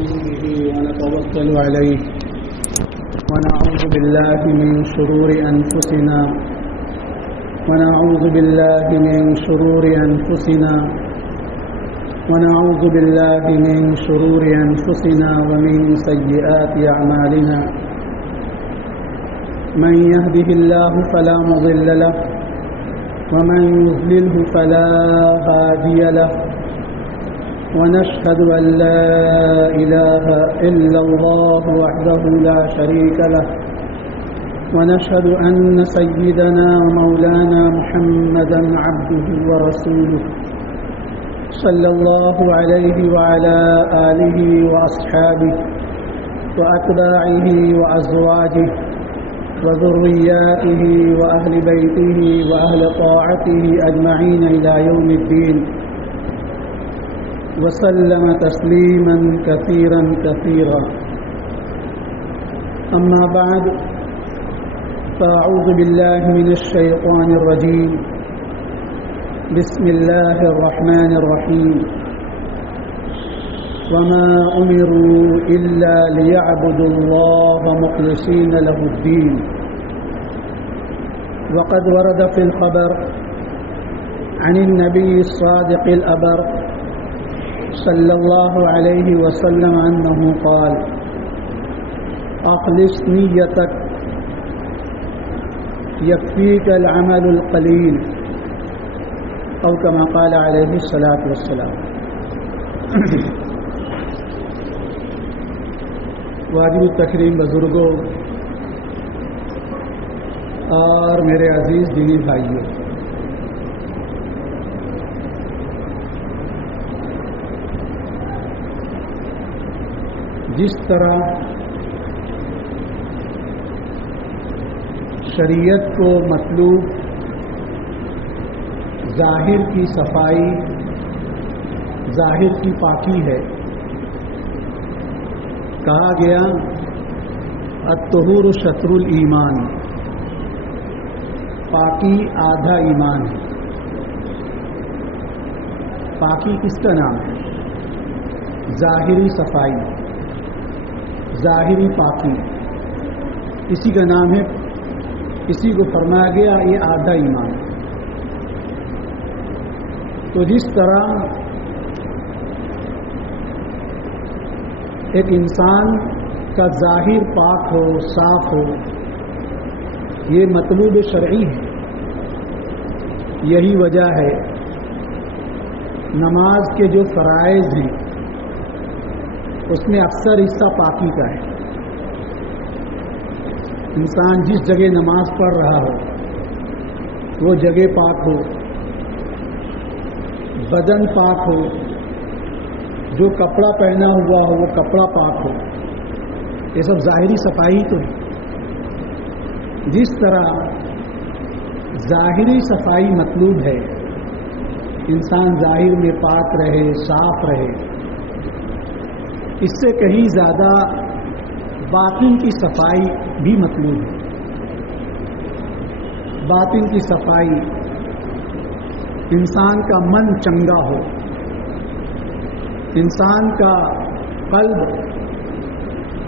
به ونتوكل عليه ونعوذ بالله من شرور أنفسنا ونعوذ بالله من شرور أنفسنا ونعوذ بالله من شرور أنفسنا ومن سيئات أعمالنا من يهده الله فلا مضل له ومن يضلله فلا هادي له ونشهد أن لا إله إلا الله وحده لا شريك له ونشهد أن سيدنا ومولانا محمدا عبده ورسوله صلى الله عليه وعلى آله وأصحابه وأتباعه وأزواجه وذرياته وأهل بيته وأهل طاعته أجمعين إلى يوم الدين وسلم تسليما كثيرا كثيرا. أما بعد فأعوذ بالله من الشيطان الرجيم. بسم الله الرحمن الرحيم. وما أمروا إلا ليعبدوا الله مخلصين له الدين. وقد ورد في الخبر عن النبي الصادق الأبر صلى الله عليه وسلم أنه قال: أخلص نيتك يكفيك العمل القليل، أو كما قال عليه الصلاة والسلام. واجب التکریم بزرگوں اور میرے عزیز دینی بھائیوں، جس طرح شریعت کو مطلوب ظاہر کی صفائی، ظاہر کی پاکی ہے، کہا گیا الطہور شطر الایمان، پاکی آدھا ایمان ہے. پاکی کس کا نام ہے؟ ظاہری صفائی، ظاہری پاکی، اسی کا نام ہے، اسی کو فرمایا گیا یہ آدھا ایمان. تو جس طرح ایک انسان کا ظاہر پاک ہو، صاف ہو، یہ مطلوب شرعی ہے. یہی وجہ ہے نماز کے جو فرائض ہیں اس میں اکثر حصہ پاکی کا ہے. انسان جس جگہ نماز پڑھ رہا ہو وہ جگہ پاک ہو، بدن پاک ہو، جو کپڑا پہنا ہوا ہو وہ کپڑا پاک ہو. یہ سب ظاہری صفائی تو ہے. جس طرح ظاہری صفائی مطلوب ہے، انسان ظاہر میں پاک رہے، صاف رہے، اس سے کہیں زیادہ باطن کی صفائی بھی مطلوب ہے. باطن کی صفائی، انسان کا من چنگا ہو، انسان کا قلب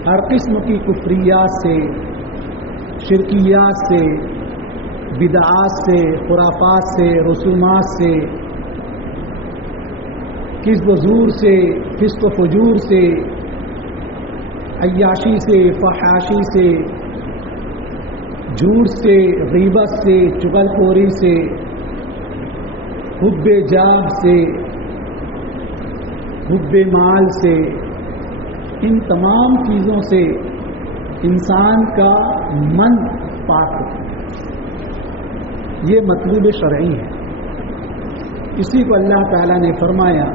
ہر قسم کی کفریات سے، شرکیات سے، بدعات سے، خرافات سے، رسومات سے، کذب و زور سے، فسق و فجور سے، عیاشی سے، فحاشی سے، جھوٹ سے، غیبت سے، چغل خوری سے، حب جاہ سے، حب مال سے، ان تمام چیزوں سے انسان کا من پاک ہو. یہ مطلوب شرعی ہے. اسی کو اللہ تعالیٰ نے فرمایا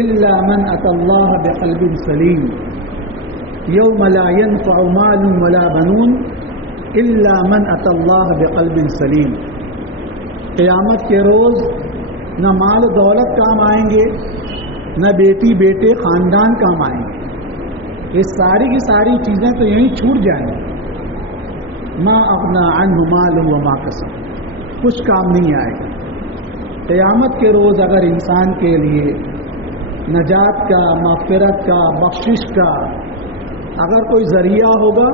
إِلَّا مَنْ أَتَى اللَّهَ بِقَلْبٍ سَلِيمٍ يَوْمَ لَا يَنْفَعُ مَالٌ وَلَا بَنُونَ إِلَّا مَنْ أَتَى اللَّهَ بِقَلْبٍ سَلِيمٍ. قیامت کے روز نہ مال و دولت کام آئیں گے، نہ بیٹی بیٹے خاندان کام آئیں گے. یہ ساری کی ساری چیزیں تو یہیں چھوٹ جائیں گی. ما اغنى عنه ماله وما كسب، کچھ کام نہیں آئے گا. قیامت کے روز اگر انسان کے لیے نجات کا، مغفرت کا، بخشش کا اگر کوئی ذریعہ ہوگا،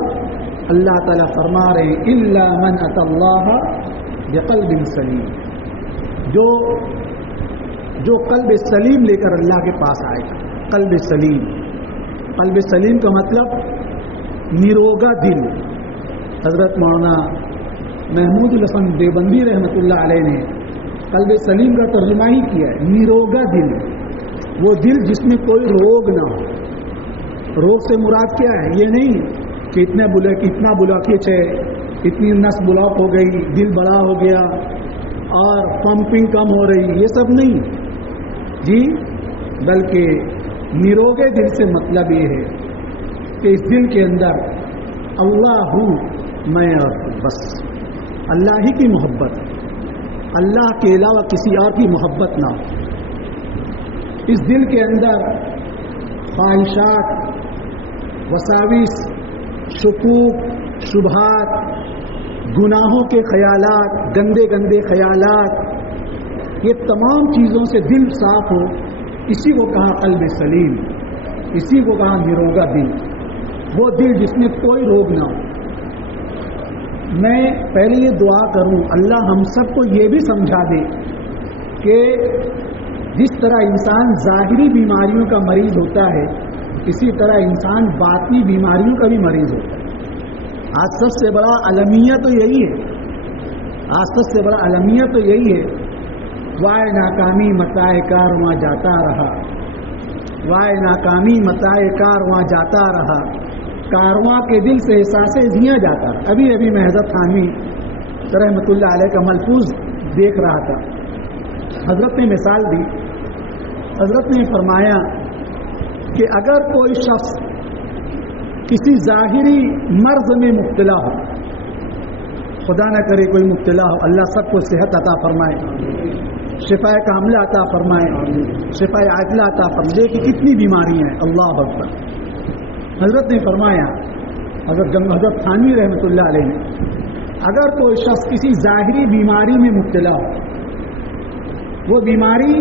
اللہ تعالیٰ فرما رہے ہیں الا من اتی اللہ بقلب سلیم، جو قلب سلیم لے کر اللہ کے پاس آئے گا۔ قلب سلیم، قلب سلیم کا مطلب نیروگا دل۔ حضرت مولانا محمود الحسن دیوبندی رحمۃ اللہ علیہ نے قلب سلیم کا ترجمہ ہی کیا ہے، نیروگا دل، وہ دل جس میں کوئی روگ نہ ہو۔ روگ سے مراد کیا ہے؟ یہ نہیں کہ اتنا بلاکیج ہے، اتنی نس بلاک ہو گئی، دل بڑا ہو گیا اور پمپنگ کم ہو رہی، یہ سب نہیں جی، بلکہ نیروگ دل سے مطلب یہ ہے کہ اس دل کے اندر اللہ ہوں میں اور بس، اللہ ہی کی محبت، اللہ کے علاوہ کسی اور کی محبت نہ ہو۔ اس دل کے اندر خواہشات، وساوس، شکوک، شبہات، گناہوں کے خیالات، گندے گندے خیالات، یہ تمام چیزوں سے دل صاف ہو، اسی کو کہا قلب سلیم، اسی کو کہا نیروگا دل، وہ دل جس میں کوئی روگ نہ ہو۔ میں پہلے یہ دعا کروں اللہ ہم سب کو یہ بھی سمجھا دے کہ جس طرح انسان ظاہری بیماریوں کا مریض ہوتا ہے، اسی طرح انسان باطنی بیماریوں کا بھی مریض ہوتا ہے۔ آج سب سے بڑا المیہ تو یہی ہے، وائے ناکامی متاع کار وہاں جاتا رہا، وائے ناکامی متاع کار وہاں جاتا رہا، کارواں کے دل سے احساس زیاں جاتا رہا۔ ابھی میں حضرت تھانوی رحمۃ اللہ علیہ کا ملفوظ دیکھ رہا تھا، حضرت نے مثال دی، حضرت نے فرمایا کہ اگر کوئی شخص کسی ظاہری مرض میں مبتلا ہو، خدا نہ کرے کوئی مبتلا ہو، اللہ سب کو صحت عطا فرمائے، شفاء کاملہ عطا فرمائے، شفاء عاجلہ عطا فرمائے، کہ کتنی بیماریاں ہیں، اللہ اکبر۔ حضرت نے فرمایا، حضرت تھانوی رحمۃ اللہ علیہ نے، اگر کوئی شخص کسی ظاہری بیماری میں مبتلا ہو، وہ بیماری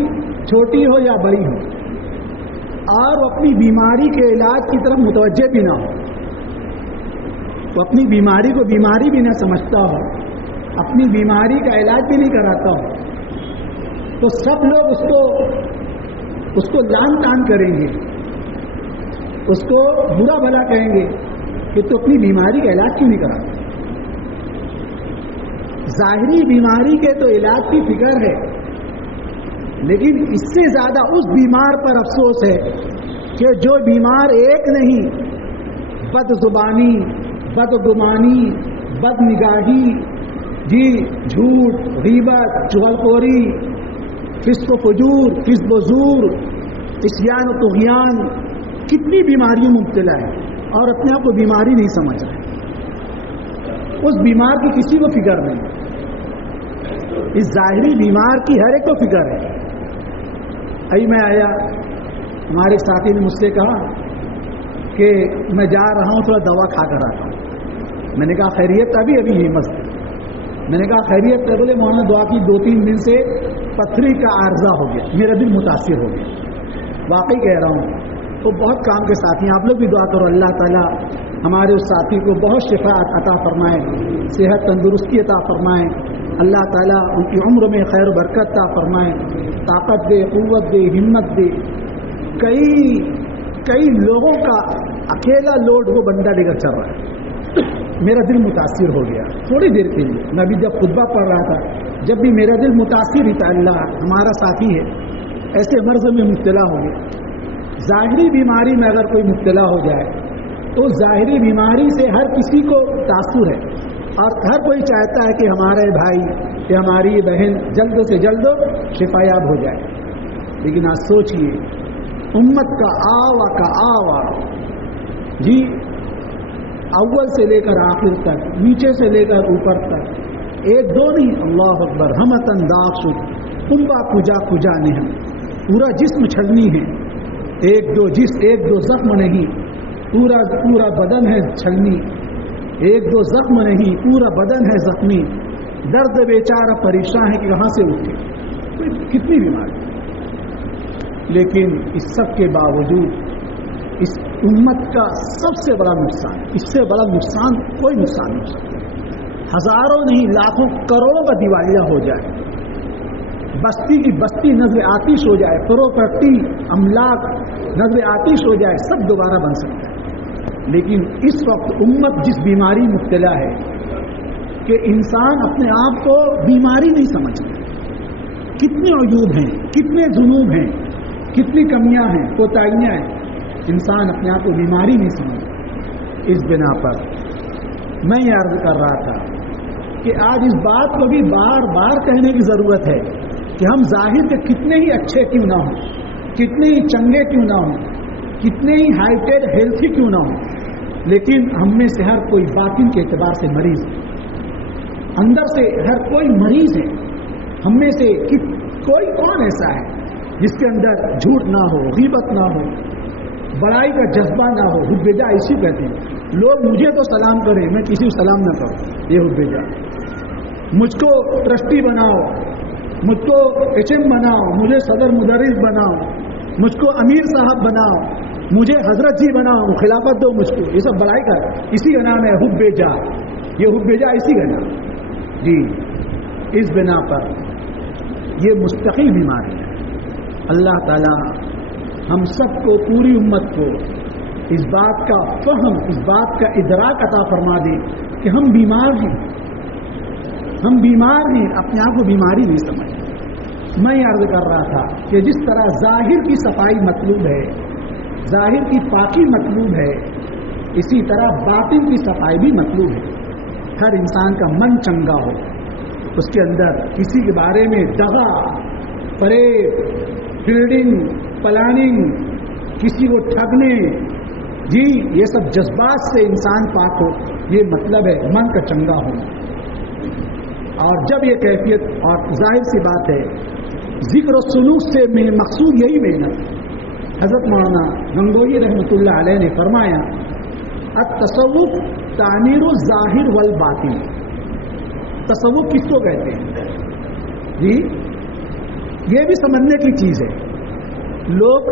چھوٹی ہو یا بڑی ہو، اور وہ اپنی بیماری کے علاج کی طرف متوجہ بھی نہ ہو، وہ اپنی بیماری کو بیماری بھی نہ سمجھتا ہو، اپنی بیماری کا علاج بھی نہیں کراتا ہو، تو سب لوگ اس کو لان تان کریں گے، اس کو برا بھلا کہیں گے کہ تو اپنی بیماری کا علاج کیوں نہیں کراتا۔ ظاہری بیماری کے تو علاج کی فکر ہے، لیکن اس سے زیادہ اس بیمار پر افسوس ہے کہ جو بیمار ایک نہیں، بد زبانی، بد گمانی، بد نگاہی، جھوٹ، غیبت، چغلخوری، فسق و فجور، کذب و زور، عصیان و طغیان، کتنی بیماریوں مبتلا ہے اور اپنے آپ کو بیماری نہیں سمجھ رہا۔ اس بیمار کی کسی کو فکر نہیں، اس ظاہری بیمار کی ہر ایک کو فکر ہے۔ میں آیا، ہمارے ساتھی نے مجھ سے کہا کہ میں جا رہا ہوں، تھوڑا دوا کھا کر آتا ہوں۔ میں نے کہا خیریت؟ ابھی ہمت۔ میں نے کہا خیریت؟ بولے مولانا دعا کی 2-3 دن سے پتھری کا عارضہ ہو گیا، میرا دل متاثر ہو گیا۔ واقعی کہہ رہا ہوں، تو بہت کام کے ساتھی ہیں، آپ لوگ بھی دعا کرو اللہ تعالیٰ ہمارے اس ساتھی کو بہت شفا عطا فرمائے، صحت تندرستی عطا فرمائے، اللہ تعالیٰ ان کی عمر میں خیر و برکت عطا فرمائے، طاقت دے، قوت دے، ہمت دے۔ کئی لوگوں کا اکیلا لوڈ وہ بندہ لے کر چل رہا ہے، میرا دل متاثر ہو گیا تھوڑی دیر کے لیے۔ میں بھی جب خطبہ پڑھ رہا تھا، جب بھی میرا دل متاثر ہی تھا، اللہ ہمارا ساتھی ہے ایسے مرض میں مبتلا ہو گیا۔ ظاہری بیماری میں اگر کوئی مبتلا ہو جائے تو ظاہری بیماری سے ہر کسی کو تاثر ہے، اور ہر کوئی چاہتا ہے کہ ہمارے بھائی یا ہماری بہن جلد سے جلد شفا یاب ہو جائے۔ لیکن آج سوچئے امت کا آوا اول سے لے کر آخر تک، نیچے سے لے کر اوپر تک، ایک دو نہیں، اللہ اکبر، ہمتن داغ شد کنبا کجا نہیں، پورا جسم چھلنی ہے، ایک دو زخم نہیں، پورا بدن ہے چھلنی، ایک دو زخم نہیں، پورا بدن ہے زخمی، درد بیچارہ پریشان ہے کہ کہاں سے اٹھے، کتنی بیماری۔ لیکن اس سب کے باوجود اس امت کا سب سے بڑا نقصان، اس سے بڑا نقصان کوئی نقصان نہیں ہو سکتا۔ ہزاروں نہیں لاکھوں کروڑوں کا دیوالیہ ہو جائے، بستی کی بستی نظر آتش ہو جائے، پراپرٹی املاک نظر آتش ہو جائے، سب دوبارہ بن سکتا ہے۔ لیکن اس وقت امت جس بیماری مبتلا ہے کہ انسان اپنے آپ کو بیماری نہیں سمجھتا، کتنے عیوب ہیں، کتنے ذنوب ہیں، کتنی کمیاں ہیں، کوتاہیاں ہیں، انسان اپنے آپ کو بیماری نہیں سمجھتا۔ اس بنا پر میں یہ عرض کر رہا تھا کہ آج اس بات کو بھی بار بار کہنے کی ضرورت ہے کہ ہم ظاہر کے کتنے ہی اچھے کیوں نہ ہوں، کتنے ہی چنگے کیوں نہ ہوں، کتنے ہی ہائیٹیڈ ہیلتھی کیوں نہ ہوں، لیکن ہم میں سے ہر کوئی باطن کے اعتبار سے مریض ہے، اندر سے ہر کوئی مریض ہے۔ ہم میں سے کوئی کون ایسا ہے جس کے اندر جھوٹ نہ ہو، غیبت نہ ہو، بڑائی کا جذبہ نہ ہو۔ حبیجہ اسی کہتے ہیں، لوگ مجھے تو سلام کریں، میں کسی کو سلام نہ کروں، یہ حبیجہ۔ مجھ کو ٹرسٹی بناؤ، مجھ کو ایچ ایم بناؤ، مجھے صدر مدرس بناؤ، مجھ کو امیر صاحب بناؤ، مجھے حضرت جی بناؤ، خلافت دو مجھ کو، یہ سب بڑائی کا اسی کا نام ہے حبیجہ، یہ حبیجہ اسی کا نام جی۔ اس بنا پر یہ مستقل بیماری ہے۔ اللہ تعالی ہم سب کو، پوری امت کو اس بات کا فہم، اس بات کا ادراک عطا فرما دے کہ ہم بیمار ہیں، ہم بیمار ہیں، اپنے آپ کو بیماری نہیں سمجھتے۔ میں یہ عرض کر رہا تھا کہ جس طرح ظاہر کی صفائی مطلوب ہے، ظاہر کی پاکی مطلوب ہے، اسی طرح باطن کی صفائی بھی مطلوب ہے۔ ہر انسان کا من چنگا ہو، اس کے اندر کسی کے بارے میں دغا، فریب، فیلڈنگ، پلاننگ، کسی کو ٹھگنے، جی یہ سب جذبات سے انسان پاک ہو، یہ مطلب ہے من کا چنگا ہونا۔ اور جب یہ کیفیت، اور ظاہر سی بات ہے ذکر و سلوک سے مقصود یہی محنت۔ حضرت مولانا گنگوہی رحمۃ اللہ علیہ نے فرمایا، التصوف تعمیر الظاہر والباطن۔ تصوف کس کو کہتے ہیں؟ جی یہ بھی سمجھنے کی چیز ہے۔ لوگ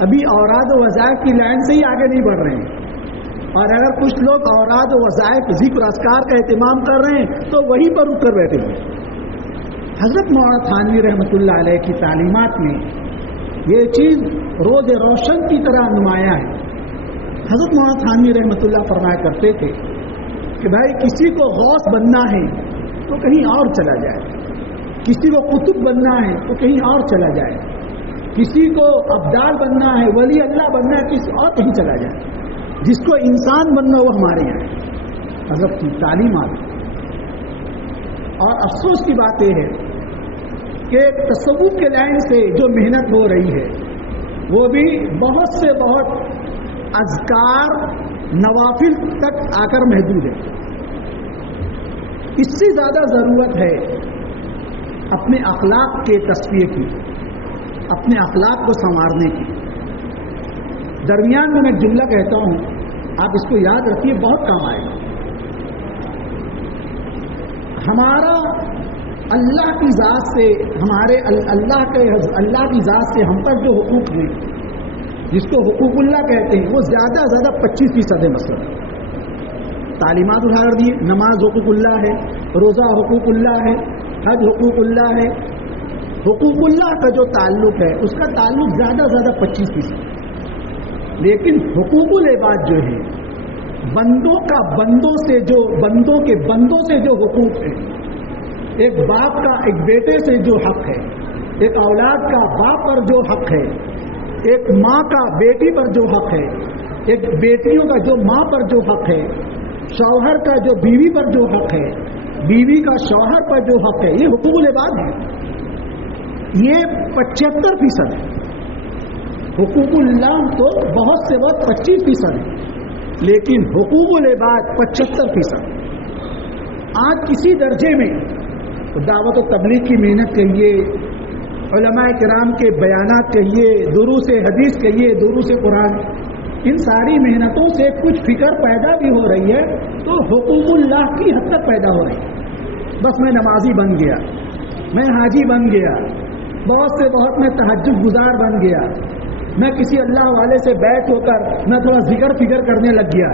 ابھی اوراد و وظائف کی لائن سے ہی آگے نہیں بڑھ رہے ہیں، اور اگر کچھ لوگ اوراد و وظائف، ذکر اذکار کا اہتمام کر رہے ہیں تو وہیں پر رک کر بیٹھے ہوئے۔ حضرت مولانا تھانوی رحمۃ اللہ علیہ کی تعلیمات میں یہ چیز روز روشن کی طرح نمایاں ہے۔ حضرت مولانا تھانوی رحمۃ اللہ فرمایا کرتے تھے کہ بھائی کسی کو غوث بننا ہے تو کہیں اور چلا جائے، کسی کو قطب بننا ہے تو کہیں اور چلا جائے، کسی کو ابدال بننا ہے، ولی اللہ بننا ہے، کسی اور کہیں چلا جائے، جس کو انسان بننا وہ ہمارے یہاں ہے۔ حضرت کی تعلیمات۔ اور افسوس کی بات یہ ہے کہ تصوف کے لائن سے جو محنت ہو رہی ہے وہ بھی بہت سے بہت اذکار، نوافل تک آ کر محدود ہے۔ اس سے زیادہ ضرورت ہے اپنے اخلاق کے تصفیے کی، اپنے اخلاق کو سنوارنے کی۔ درمیان میں ایک جملہ کہتا ہوں، آپ اس کو یاد رکھیے، بہت کام آئے گا۔ ہمارا اللہ کی ذات سے، ہمارے اللہ کی ذات سے ہم پر جو حقوق ہیں، جس کو حقوق اللہ کہتے ہیں، وہ زیادہ 25% ہے۔ مثلا تعلیمات اٹھا کر دیے، نماز حقوق اللہ ہے، روزہ حقوق اللہ ہے، حج حقوق اللہ ہے۔ حقوق اللہ کا جو تعلق ہے اس کا تعلق زیادہ 25%، لیکن حقوق العباد جو ہے، بندوں کا بندوں سے جو، بندوں کے بندوں سے جو حقوق ہے، ایک باپ کا ایک بیٹے سے جو حق ہے، ایک اولاد کا باپ پر جو حق ہے، ایک ماں کا بیٹی پر جو حق ہے، ایک بیٹیوں کا جو ماں پر جو حق ہے، شوہر کا جو بیوی پر جو حق ہے، بیوی کا شوہر پر جو حق ہے، یہ حقوق العباد ہے۔ یہ 75% ہے۔ حقوق اللہ تو بہت سے بہت 25% ہے، لیکن حقوق العباد 75%۔ آج کسی درجے میں دعوت و تبلیغ کی محنت کہیے، علماء کرام کے بیانات کہیے، دروس حدیث کہیے، دروس قرآن، ان ساری محنتوں سے کچھ فکر پیدا بھی ہو رہی ہے تو حقوق اللہ کی حد تک پیدا ہو رہی ہے۔ بس میں نمازی بن گیا، میں حاجی بن گیا، بہت سے بہت میں تہجد گزار بن گیا، میں کسی اللہ والے سے بیٹھ ہو کر میں تھوڑا ذکر فکر کرنے لگ گیا،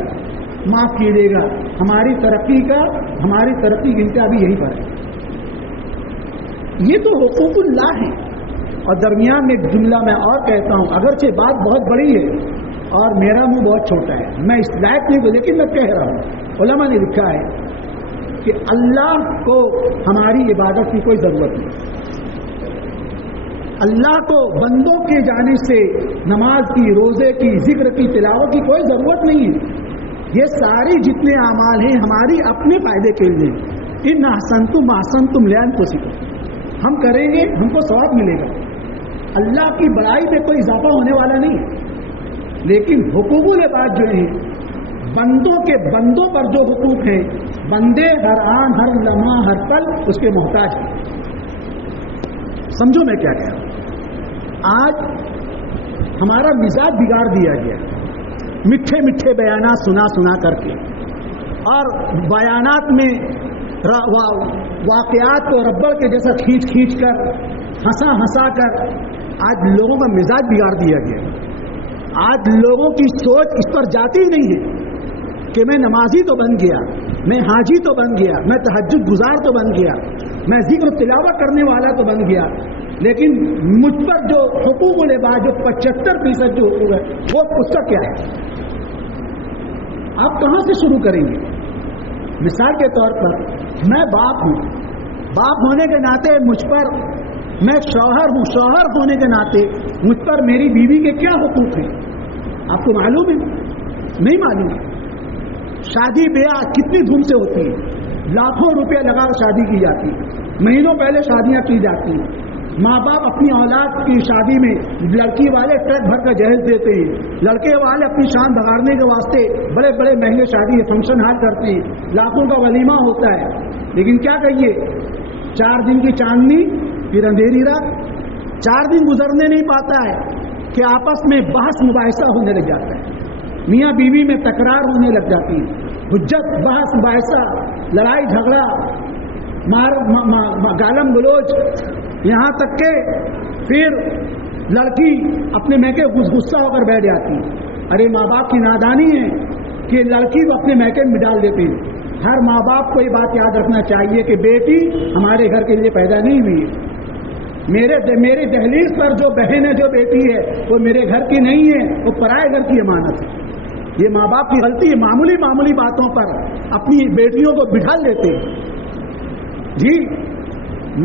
معاف کیجیے گا، ہماری ترقی کا بھی یہی پر ہے۔ یہ تو حقوق اللہ ہے۔ اور درمیان میں ایک جملہ میں اور کہتا ہوں، اگرچہ بات بہت بڑی ہے اور میرا منہ بہت چھوٹا ہے، میں اس لائق نہیں ہوں، لیکن میں کہہ رہا ہوں، علماء نے لکھا ہے کہ اللہ کو ہماری عبادت کی کوئی ضرورت نہیں، اللہ کو بندوں کی جانب سے نماز کی، روزے کی، ذکر کی، تلاوت کی کوئی ضرورت نہیں ہے۔ یہ ساری جتنے اعمال ہیں ہماری اپنے فائدے کے لیے، ان احسنتم احسنتم لانفسکم، ہم کریں گے ہم کو ثواب ملے گا، اللہ کی بڑائی میں کوئی اضافہ ہونے والا نہیں ہے۔ لیکن حقوق العباد جو ہیں، بندوں پر جو حقوق ہیں، بندے ہر آن ہر لمحہ ہر پل اس کے محتاج ہیں۔ سمجھو میں کیا کہہ رہا ہوں، آج ہمارا مزاج بگاڑ دیا گیا، میٹھے میٹھے بیانات سنا کر کے، اور بیانات میں واقعات کو ربڑ کے جیسا کھینچ کر، ہنسا کر آج لوگوں کا مزاج بگاڑ دیا گیا۔ آج لوگوں کی سوچ اس پر جاتی ہی نہیں ہے کہ میں نمازی تو بن گیا، میں حاجی تو بن گیا، میں تہجد گزار تو بن گیا، میں ذکر تلاوت کرنے والا تو بن گیا، لیکن مجھ پر جو حقوق العباد جو 75% جو حقوق ہے وہ اس کا کیا ہے؟ آپ کہاں سے شروع کریں گے؟ مثال کے طور پر میں باپ ہوں، باپ ہونے کے ناطے مجھ پر، میں شوہر ہوں، شوہر ہونے کے ناطے مجھ پر میری بیوی کے کیا حقوق ہیں؟ آپ کو معلوم ہے؟ نہیں معلوم۔ شادی بیاہ کتنی دھوم سے ہوتی ہے، لاکھوں روپے لگا کر شادی کی جاتی ہے، مہینوں پہلے شادیاں کی جاتی ہیں، ماں باپ اپنی اولاد کی شادی میں لڑکی والے ٹرک بھر کا جہیز دیتے ہیں، لڑکے والے اپنی شان بگاڑنے کے واسطے بڑے بڑے مہنگے شادی فنکشن ہال کرتے ہیں، لاکھوں کا ولیمہ ہوتا ہے، لیکن کیا کہیے، 4 دن کی چاندنی پھر اندھیری رات، 4 دن گزرنے نہیں پاتا ہے کہ آپس میں بحث مباحثہ ہونے لگ جاتا ہے، میاں بیوی میں تکرار ہونے لگ جاتی ہے، حجت، بحث مباحثہ، لڑائی جھگڑا، گالم گلوچ، یہاں تک کہ پھر لڑکی اپنے میکے غصہ ہو کر بیٹھ جاتی ہے۔ ارے ماں باپ کی نادانی ہے کہ لڑکی کو اپنے میکے میں ڈال دیتے ہیں۔ ہر ماں باپ کو یہ بات یاد رکھنا چاہیے کہ بیٹی ہمارے گھر کے لیے پیدا نہیں ہوئی ہے، میری دہلیز پر جو بہن ہے، جو بیٹی ہے، وہ میرے گھر کی نہیں ہے، وہ پرائے گھر کی امانت ہے۔ یہ ماں باپ کی غلطی ہے، معمولی باتوں پر اپنی بیٹیوں کو بٹھا لیتے ہیں۔ جی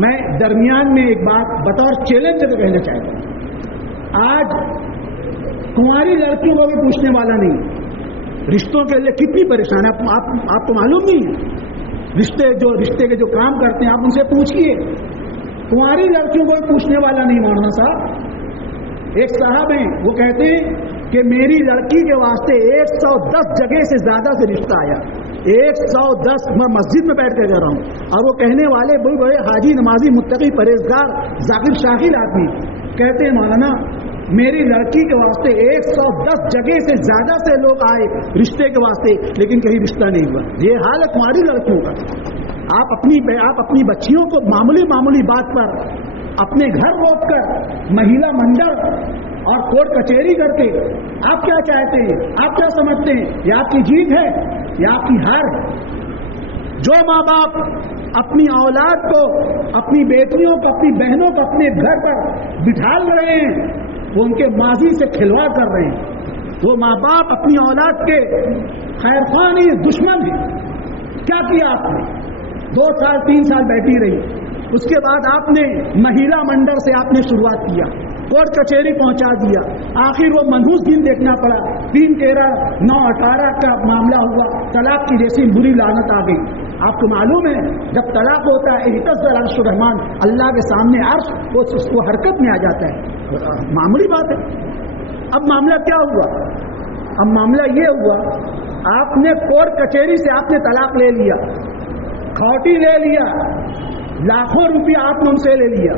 میں درمیان میں ایک بات بطور چیلنج سے کہنا چاہتا ہوں، آج کنواری لڑکیوں کو بھی پوچھنے والا نہیں، رشتوں کے لیے کتنی پریشان ہے آپ کو معلوم نہیں ہے؟ رشتے کے جو کام کرتے ہیں آپ ان سے پوچھئے، کنواری لڑکیوں کو بھی پوچھنے والا نہیں۔ مولانا صاحب ایک صاحب ہیں، وہ کہتے ہیں کہ میری لڑکی کے واسطے 110 جگہ سے زیادہ سے رشتہ آیا، 110، میں مسجد میں بیٹھ کے کہہ رہا ہوں، اور وہ کہنے والے بڑے حاجی، نمازی، متقی، پرہیزگار، ذاکر شاکر آدمی کہتے ہیں مولانا میری لڑکی کے واسطے 110 جگہ سے زیادہ سے لوگ آئے رشتے کے واسطے، لیکن کہیں رشتہ نہیں ہوا۔ یہ حال ہے تمہاری لڑکیوں کا۔ آپ اپنی بچیوں کو معمولی بات پر اپنے گھر روک کر مہیلا منڈل اور کورٹ کچہری کر کے آپ کیا چاہتے ہیں، آپ کیا سمجھتے ہیں؟ یہ آپ کی جیت ہے یا آپ کی ہار ہے؟ جو ماں باپ اپنی اولاد کو، اپنی بیٹیوں کو، اپنی بہنوں کو اپنے گھر پر بٹھا رہے ہیں، وہ ان کے ماضی سے کھلواڑ کر رہے ہیں۔ وہ ماں باپ اپنی اولاد کے خیر خواہ نہیں، دشمن ہیں۔ کیا کیا آپ نے؟ 2 سال 3 سال بیٹھی رہی، اس کے بعد آپ نے مہیلا منڈل سے آپ نے شروعات کیا، کورٹ کچہری پہنچا دیا، آخر وہ منحوس دن دیکھنا پڑا، 3 13 9 18 کا معاملہ ہوا، طلاق کی جیسی بری لعنت آ گئی۔ آپ کو معلوم ہے جب طلاق ہوتا ہے اہتز عرش الرحمان، اللہ کے سامنے عرش وہ حرکت میں آ جاتا ہے، معمولی بات ہے۔ اب معاملہ کیا ہوا؟ اب معاملہ یہ ہوا آپ نے کورٹ کچہری سے آپ نے طلاق لے لیا، کھوٹی لے لیا، لاکھوں روپیہ آپ نے ان سے لے لیا۔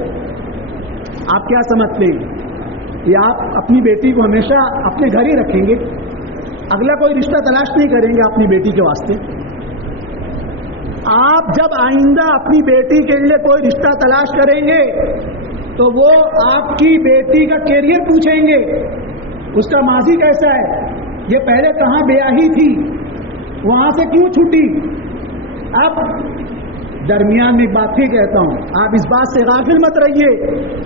آپ کیا سمجھتے ہیں یہ آپ اپنی بیٹی کو ہمیشہ اپنے گھر ہی رکھیں گے؟ اگلا کوئی رشتہ تلاش نہیں کریں گے اپنی بیٹی کے واسطے؟ آپ جب آئندہ اپنی بیٹی کے لیے کوئی رشتہ تلاش کریں گے تو وہ آپ کی بیٹی کا کیریئر پوچھیں گے، اس کا ماضی کیسا ہے، یہ پہلے کہاں بیاہی تھی، وہاں سے کیوں چھوٹی۔ اب درمیان میں بات ہی کہتا ہوں، آپ اس بات سے غافل مت رہیے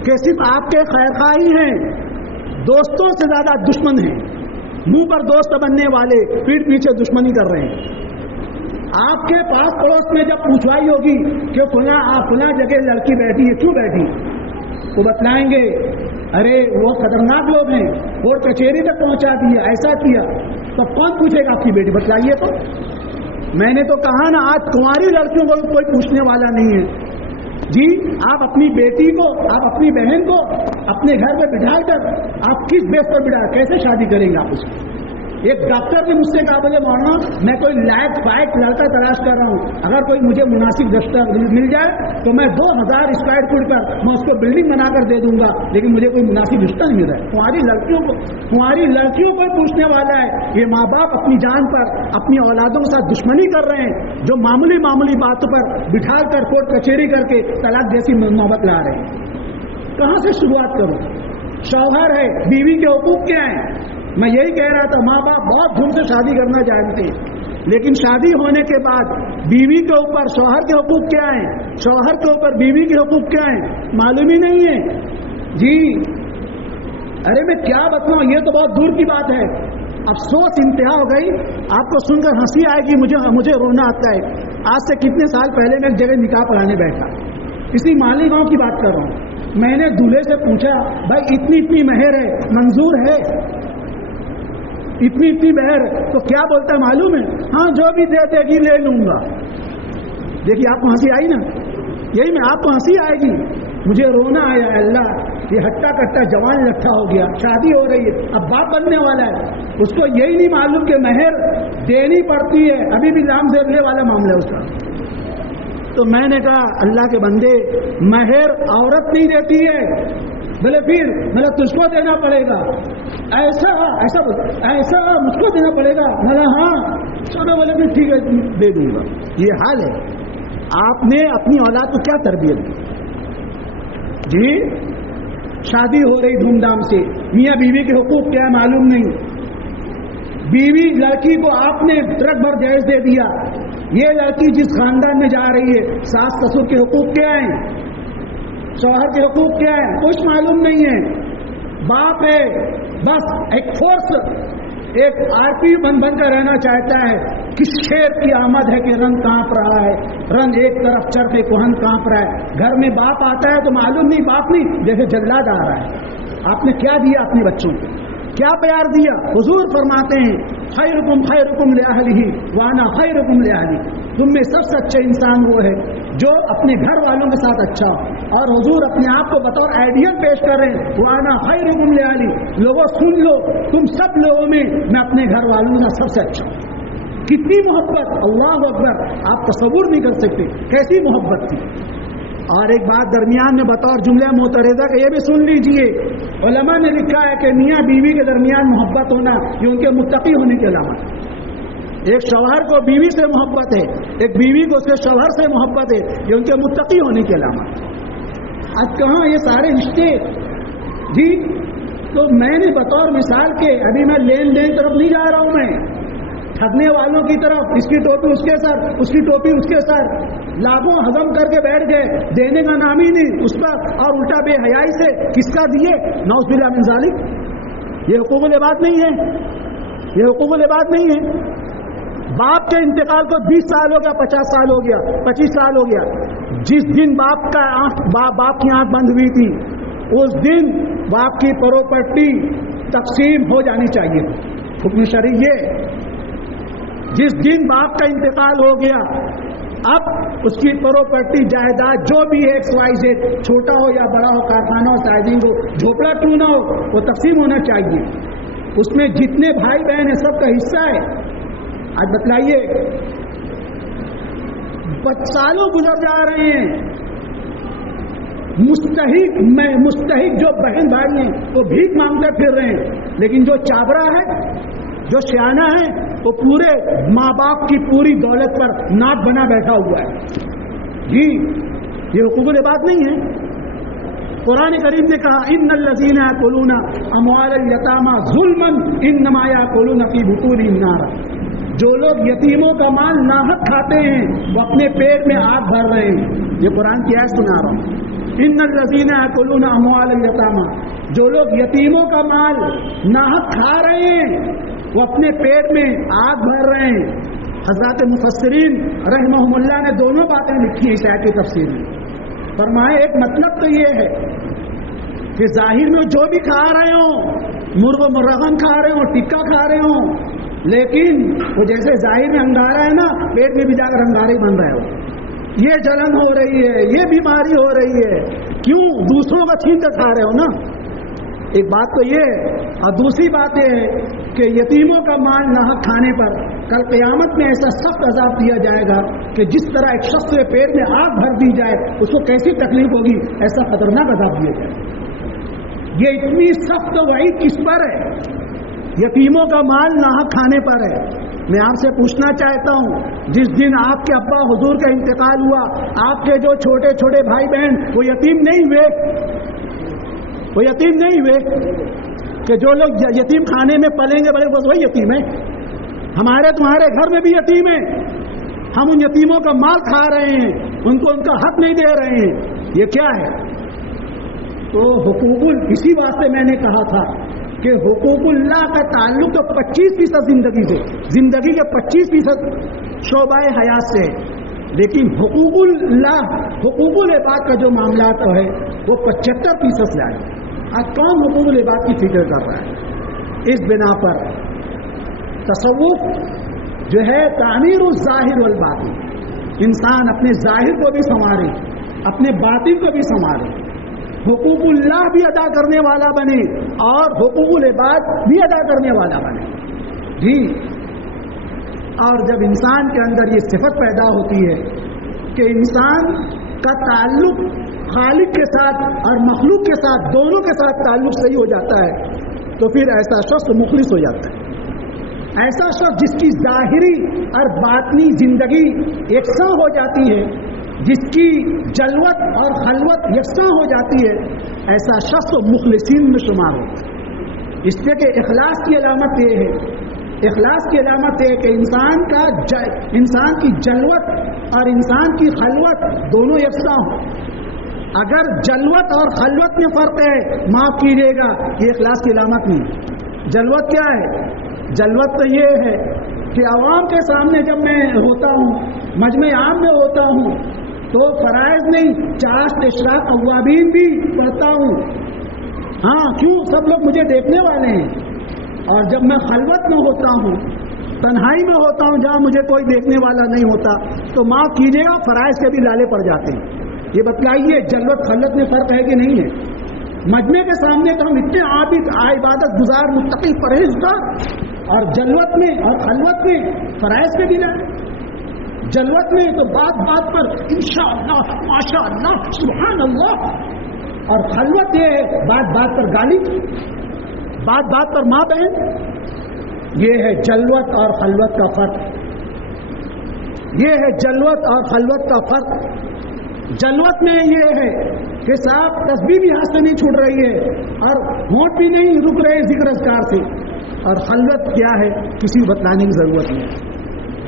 کہ صرف آپ کے خیرخواہ ہی ہیں، دوستوں سے زیادہ دشمن ہیں، منہ پر دوست بننے والے پیٹھ پیچھے دشمنی کر رہے ہیں۔ آپ کے پاس پڑوس میں جب پوچھوائی ہوگی کہ فلاں جگہ لڑکی بیٹھی ہے، کیوں بیٹھی، وہ بتلائیں گے ارے وہ خطرناک لوگ ہیں، کورٹ کچہری تک پہنچا دیا، ایسا کیا، تو کون پوچھے گا آپ کی بیٹی، بتلائیے تو۔ میں نے تو کہا نا، آج کنواری لڑکیوں کو کوئی پوچھنے والا نہیں ہے جی۔ آپ اپنی بیٹی کو، آپ اپنی بہن کو اپنے گھر میں بٹھا کر آپ کس بیس پر بٹھا، کیسے شادی کریں گے آپ اس کی۔ ایک ڈاکٹر نے مجھ سے کہا، بولے مولانا میں کوئی لائق فائق لڑکا تلاش کر رہا ہوں، اگر کوئی مجھے مناسب رشتہ مل جائے تو میں 2000 اسکوائر فٹ پر میں اس کو بلڈنگ بنا کر دے دوں گا، لیکن مجھے کوئی مناسب رشتہ نہیں مل رہا ہے۔ تمہاری لڑکیوں کو پوچھنے والا ہے، یہ ماں باپ اپنی جان پر اپنی اولادوں کے ساتھ دشمنی کر رہے ہیں، جو معمولی باتوں پر بٹھا کر کورٹ کچہری کر کے طلاق جیسی محبت لا رہے ہیں۔ کہاں سے شروعات کروں؟ شوہر ہے، بیوی کے حقوق کیا ہیں؟ میں یہی کہہ رہا تھا، ماں باپ بہت دھوم سے شادی کرنا جانتے ہیں، لیکن شادی ہونے کے بعد بیوی کے اوپر شوہر کے حقوق کیا ہیں، شوہر کے اوپر بیوی کے حقوق کیا ہیں، معلوم ہی نہیں ہے جی۔ ارے میں کیا بتاؤں، یہ تو بہت دور کی بات ہے۔ افسوس انتہا ہو گئی، آپ کو سن کر ہنسی آئے گی، مجھے رونا آتا ہے۔ آج سے کتنے سال پہلے میں ایک جگہ نکاح پڑھانے بیٹھا، اسی مالی گاؤں کی بات کر رہا ہوں۔ میں نے دولہے سے پوچھا، بھائی اتنی مہر ہے، منظور ہے؟ اتنی مہر، تو کیا بولتا ہے معلوم ہے؟ ہاں جو بھی دے دے گی لے لوں گا۔ دیکھیے آپ کو ہنسی آئی نا، یہی میں آپ کو ہنسی آئے گی، مجھے رونا آیا، اللہ یہ ہٹا کٹا جوان لٹھا ہو گیا، شادی ہو رہی ہے، اب باپ بننے والا ہے، اس کو یہی نہیں معلوم کہ مہر دینی پڑتی ہے، ابھی بھی لام زیرنے والا معاملہ ہے اس کا۔ تو میں نے کہا اللہ کے بندے، مہر عورت نہیں دیتی ہے، بولے پھر مطلب تجھ کو دینا پڑے گا، ایسا مجھ کو دینا پڑے گا، مطلب ہاں چلو، بولے پھر ٹھیک ہے دے دوں گا۔ یہ حال ہے، آپ نے اپنی اولاد کو کیا تربیت دی جی؟ شادی ہو رہی دھوم دھام سے، میاں بیوی کے حقوق کیا ہے معلوم نہیں، بیوی لڑکی کو آپ نے ٹرک بھر جہیز دے دیا، یہ لڑکی جس خاندان میں جا رہی ہے ساس سسر کے حقوق کیا ہیں، شوہر کے حقوق کیا ہیں، کچھ معلوم نہیں ہے۔ باپ ہے بس ایک فورس، ایک RP بن کر رہنا چاہتا ہے، کس شیر کی آمد ہے کہ رنگ کانپ رہا ہے، رنگ ایک طرف چرخے کوہن کانپ رہا ہے۔ گھر میں باپ آتا ہے تو معلوم نہیں، باپ نہیں جیسے جلاد آ رہا ہے۔ آپ نے کیا دیا اپنے بچوں کو، کیا پیار دیا؟ حضور فرماتے ہیں خیرکم خیرکم لأہلہ وانا خیرکم لأہلی، تم میں سب سے اچھا انسان وہ ہے جو اپنے گھر والوں کے ساتھ اچھا ہو، اور حضور اپنے آپ کو بطور آئیڈیل پیش کر رہے ہیں، وانا خیرکم لأہلی، لوگوں سن لو، تم سب لوگوں میں میں اپنے گھر والوں کے ساتھ سب سے اچھا ہوں۔ کتنی محبت، اللہ اکبر، آپ تصور نہیں کر سکتے کیسی محبت تھی۔ اور ایک بات درمیان میں بطور جملہ معترضہ کا یہ بھی سن لیجئے، علماء نے لکھا ہے کہ میاں بیوی کے درمیان محبت ہونا یہ ان کے متقی ہونے کی علامت ہے۔ ایک شوہر کو بیوی سے محبت ہے، ایک بیوی کو اس کے شوہر سے محبت ہے، یہ ان کے متقی ہونے کی علامت ہے۔ اب کہاں یہ سارے رشتے جی؟ تو میں نے بطور مثال کے، ابھی میں لین دین طرف نہیں جا رہا ہوں، میں ٹھگنے والوں کی طرف، اس کی ٹوپی اس کے سر، اس کی ٹوپی اس کے سر، لاکھوں ہضم کر کے بیٹھ گئے، دینے کا نام ہی نہیں اس پر، اور الٹا بے حیائی سے کس کا دیے، نعوذ باللہ من ذالک۔ یہ حقوق العباد نہیں ہے، یہ حقوق العباد نہیں ہے۔ باپ کے انتقال کو 20 سال ہو گیا، 50 سال ہو گیا، 25 سال ہو گیا، جس دن باپ کی آنکھ بند ہوئی تھی اس دن باپ کی پراپرٹی تقسیم ہو جانی چاہیے، حکم شرعی یہ۔ جس دن باپ کا انتقال ہو گیا، اب اس کی پراپرٹی جائیداد جو بھی ہے XYZ، چھوٹا ہو یا بڑا ہو، کارخانہ ہو، سائزنگ ہو، جھوپڑا کیوں نہ ہو، وہ تقسیم ہونا چاہیے۔ اس میں جتنے بھائی بہن ہیں سب کا حصہ ہے۔ آج بتلائیے، سالوں گزر جا رہے ہیں، مستحق جو بہن بھائی ہیں وہ بھیک مانگتے پھر رہے ہیں، لیکن جو چابرا ہے، جو سیانہ ہے، وہ پورے ماں باپ کی پوری دولت پر ناک بنا بیٹھا ہوا ہے جی۔ یہ حقوق العباد نہیں ہے، قرآن کریم نے کہا ان الذین یاکلون اموال الیتامی ظلما انما یاکلون فی بطونہم نارا، جو لوگ یتیموں کا مال ناحق کھاتے ہیں وہ اپنے پیٹ میں آگ بھر رہے ہیں۔ یہ قرآن کی آیت سنا رہا ہوں، ان الذین یاکلون اموال الیتامی، جو لوگ یتیموں کا مال ناحق کھا رہے ہیں وہ اپنے پیٹ میں آگ بھر رہے ہیں۔ حضرات مفسرین رحمہم اللہ نے دونوں باتیں لکھی ہیں اس آیت کی تفسیر میں۔ فرمائے ایک مطلب تو یہ ہے کہ ظاہر میں جو بھی کھا رہے ہوں، مرغ مرغن کھا رہے ہوں، ٹکا کھا رہے ہوں، لیکن وہ جیسے ظاہر میں انگارا ہے نا، پیٹ میں بھی جا کر انگارے بن رہے ہو، یہ جلن ہو رہی ہے، یہ بیماری ہو رہی ہے، کیوں؟ دوسروں کا چھین کر کھا رہے ہو نا۔ ایک بات تو یہ ہے، اور دوسری بات یہ ہے کہ یتیموں کا مال ناحق کھانے پر کل قیامت میں ایسا سخت عذاب دیا جائے گا کہ جس طرح ایک شخص کے پیٹ میں آگ بھر دی جائے اس کو کیسی تکلیف ہوگی، ایسا خطرناک عذاب دیا جائے۔ یہ اتنی سخت وعید کس پر ہے؟ یتیموں کا مال ناحق کھانے پر ہے۔ میں آپ سے پوچھنا چاہتا ہوں، جس دن آپ کے ابا حضور کا انتقال ہوا، آپ کے جو چھوٹے چھوٹے بھائی بہن وہ یتیم نہیں ہوئے؟ وہ یتیم نہیں ہوئے کہ جو لوگ یتیم خانے میں پلیں گے بڑے بس وہی یتیم ہے؟ ہمارے تمہارے گھر میں بھی یتیم ہیں، ہم ان یتیموں کا مال کھا رہے ہیں، ان کو ان کا حق نہیں دے رہے ہیں، یہ کیا ہے؟ تو حقوق اسی واسطے میں نے کہا تھا کہ حقوق اللہ کا تعلق تو 25% زندگی سے، زندگی کے 25% شعبہ حیات سے ہے، لیکن حقوق اللہ، حقوق العباد کا جو معاملات ہے وہ 75% سے آئے۔ آج کون حقوق العباد کی فکر کر رہا ہے؟ اس بنا پر تصوف جو ہے تعمیر الظاہر والباطن، انسان اپنے ظاہر کو بھی سنوارے، اپنے باطن کو بھی سنوارے، حقوق اللہ بھی ادا کرنے والا بنے اور حقوق العباد بھی ادا کرنے والا بنے۔ جی، اور جب انسان کے اندر یہ صفت پیدا ہوتی ہے کہ انسان کا تعلق خالق کے ساتھ اور مخلوق کے ساتھ، دونوں کے ساتھ تعلق صحیح ہو جاتا ہے، تو پھر ایسا شخص مخلص ہو جاتا ہے۔ ایسا شخص جس کی ظاہری اور باطنی زندگی یکساں ہو جاتی ہے، جس کی جلوت اور خلوت یکساں ہو جاتی ہے، ایسا شخص مخلصین میں شمار ہوتا ہے۔ اس لیے کہ اخلاص کی علامت یہ ہے، اخلاص کی علامت ہے کہ انسان کی جلوت اور انسان کی خلوت دونوں یکساں ہوں۔ اگر جلوت اور خلوت میں فرق ہے، معاف کیجیے گا، یہ اخلاص کی علامت نہیں۔ جلوت کیا ہے؟ جلوت تو یہ ہے کہ عوام کے سامنے جب میں ہوتا ہوں، مجمع عام میں ہوتا ہوں، تو فرائض نہیں، چاشت اشراق اوابین بھی پڑھتا ہوں۔ ہاں، کیوں؟ سب لوگ مجھے دیکھنے والے ہیں۔ اور جب میں خلوت میں ہوتا ہوں، تنہائی میں ہوتا ہوں، جہاں مجھے کوئی دیکھنے والا نہیں ہوتا، تو معاف کیجیے گا، فرائض کے بھی لالے پڑ جاتے ہیں۔ یہ بتلائیے جلوت خلوت میں فرق ہے کہ نہیں ہے؟ مجمع کے سامنے تو ہم اتنے عابد، عبادت گزار، متقی، پرہیزگار، اور جلوت میں اور خلوت میں فرائض کے بھی لالے۔ جلوت میں تو بات بات پر انشاءاللہ، ماشاءاللہ، سبحان اللہ، اور خلوت یہ ہے بات بات پر گالی، بات بات پر ماں بہن۔ یہ ہے جلوت اور خلوت کا فرق، یہ ہے جلوت اور خلوت کا فرق۔ جلوت میں یہ ہے کہ صاحب تسبیح بھی ہاتھ سے نہیں چھوٹ رہی ہے اور ہونٹ بھی نہیں رک رہے ذکر اذکار سے، اور خلوت کیا ہے؟ کسی کو بتلانے کی ضرورت نہیں۔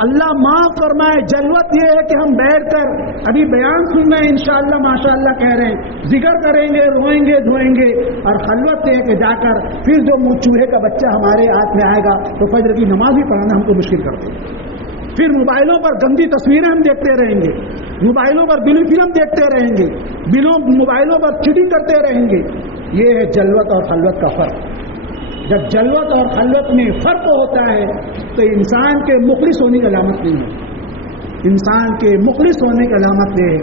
اللہ معاف فرمائے، جلوت یہ ہے کہ ہم بیٹھ کر ابھی بیان سن رہے ہیں، انشاءاللہ ماشاءاللہ کہہ رہے ہیں، ذکر کریں گے، روئیں گے، دھوئیں گے، اور خلوت یہ ہے کہ جا کر پھر جو منہ چوہے کا بچہ ہمارے ہاتھ میں آئے گا تو فجر کی نماز بھی پڑھانا ہم کو مشکل کر دے گا۔ پھر موبائلوں پر گندی تصویریں ہم دیکھتے رہیں گے، موبائلوں پر بلی فلم دیکھتے رہیں گے، موبائلوں پر چیٹنگ کرتے رہیں گے۔ یہ ہے جلوت اور خلوت کا فرق۔ جب جلوت اور خلوت میں فرق ہوتا ہے تو انسان کے مخلص ہونے کی علامت نہیں ہے۔ انسان کے مخلص ہونے کی علامت یہ ہے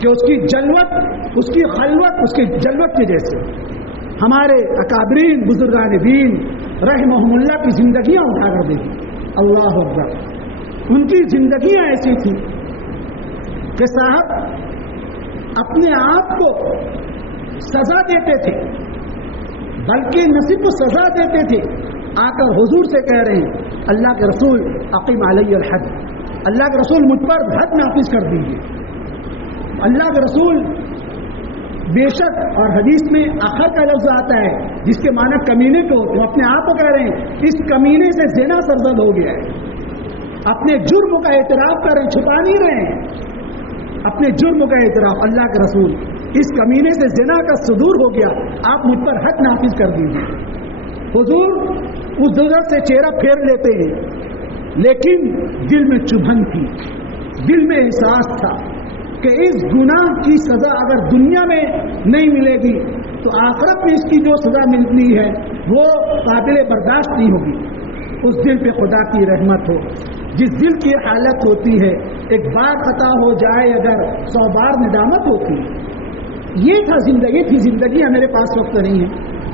کہ اس کی جلوت، اس کی خلوت اس کی جلوت کے جیسے۔ ہمارے اکابرین بزرگان دین رحمہم اللہ کی زندگیاں اٹھا کر دیکھی، اللہ اکبر، ان کی زندگیاں ایسی تھیں کہ صاحب اپنے آپ کو سزا دیتے تھے، بلکہ نہ صرف سزا دیتے تھے، آ کر حضور سے کہہ رہے ہیں اللہ کے رسول اقیم علی الحد، اللہ کے رسول مجھ پر حد نافذ کر دیجیے، اللہ کے رسول بے شک اور حدیث میں آخر کا لفظ آتا ہے جس کے معنی کمینے کو ہوتے ہیں، اپنے آپ کو کہہ رہے ہیں اس کمینے سے زنا سرزد ہو گیا ہے، اپنے جرم کا اعتراف کر رہے ہیں، چھپا نہیں رہے ہیں اپنے جرم کا اعتراف۔ اللہ کے رسول اس کمینے سے زنا کا صدور ہو گیا، آپ مجھ پر حد نافذ کر دیجیے۔ حضور اس دوزخ سے چہرہ پھیر لیتے ہیں، لیکن دل میں چبھن تھی، دل میں احساس تھا کہ اس گناہ کی سزا اگر دنیا میں نہیں ملے گی تو آخرت میں اس کی جو سزا ملتی ہے وہ قابل برداشت نہیں ہوگی۔ اس دل پہ خدا کی رحمت ہو، جس دل کی حالت ہوتی ہے ایک بار خطا ہو جائے اگر 100 بار ندامت ہوتی ہے۔ یہ تھا زندگی تھی، زندگی ہے، میرے پاس وقت نہیں ہے۔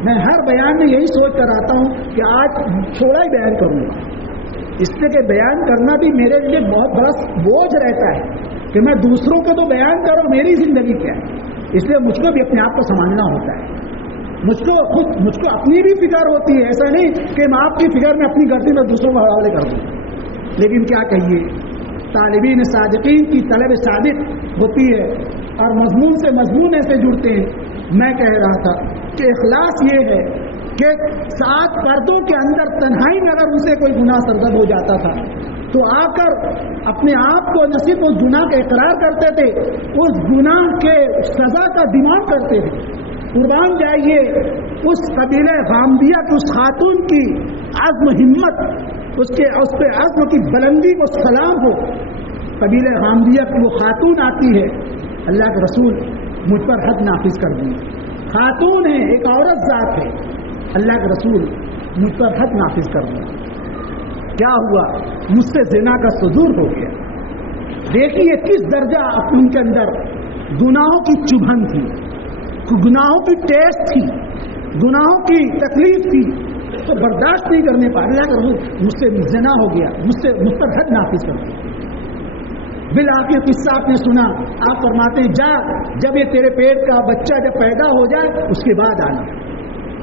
میں ہر بیان میں یہی سوچ کر آتا ہوں کہ آج تھوڑا ہی بیان کروں گا، اس لیے کہ بیان کرنا بھی میرے لیے بہت بڑا بوجھ رہتا ہے کہ میں دوسروں کو تو بیان کروں، میری زندگی کیا ہے۔ اس لیے مجھ کو بھی اپنے آپ کو سنبھالنا ہوتا ہے، مجھ کو اپنی بھی فکر ہوتی ہے۔ ایسا نہیں کہ میں آپ کی فکر میں اپنی غلطی میں دوسروں کو حوالے کر دوں، لیکن کیا کہیے، طالبین صادقین کی طلب صادق ہوتی ہے اور مضمون سے مضمون ایسے جڑتے ہیں۔ میں کہہ رہا تھا کہ اخلاص یہ ہے کہ 7 پردوں کے اندر تنہائی میں اگر اسے کوئی گناہ سرزد ہو جاتا تھا تو آ کر اپنے آپ کو نہ صرف اس گناہ کا اقرار کرتے تھے، اس گناہ کے سزا کا ڈیمانڈ کرتے تھے۔ قربان جائیے اس قبیلہ غامدیہ کی اس خاتون کی عزم ہمت، اس پہ عزم کی بلندی کو سلام ہو۔ قبیلہ غامدیہ کی وہ خاتون آتی ہے، اللہ کے رسول مجھ پر حد نافذ کر دی، خاتون ہے، ایک عورت ذات ہے، اللہ کے رسول مجھ پر حد نافذ کر دی۔ کیا ہوا؟ مجھ سے زنا کا صدور ہو گیا۔ دیکھیے کس درجہ ان کے اندر گناہوں کی چبھن تھی، گناہوں کی ٹیسٹ تھی، گناہوں کی تکلیف تھی، تو برداشت نہیں کرنے پا اللہ کا رسول مجھ سے زنا ہو گیا، مجھ پر حد نافذ کر دیا۔ بالآخر قصہ آپ نے سنا، آپ فرماتے ہیں جا، جب یہ تیرے پیٹ کا بچہ جب پیدا ہو جائے اس کے بعد آنا۔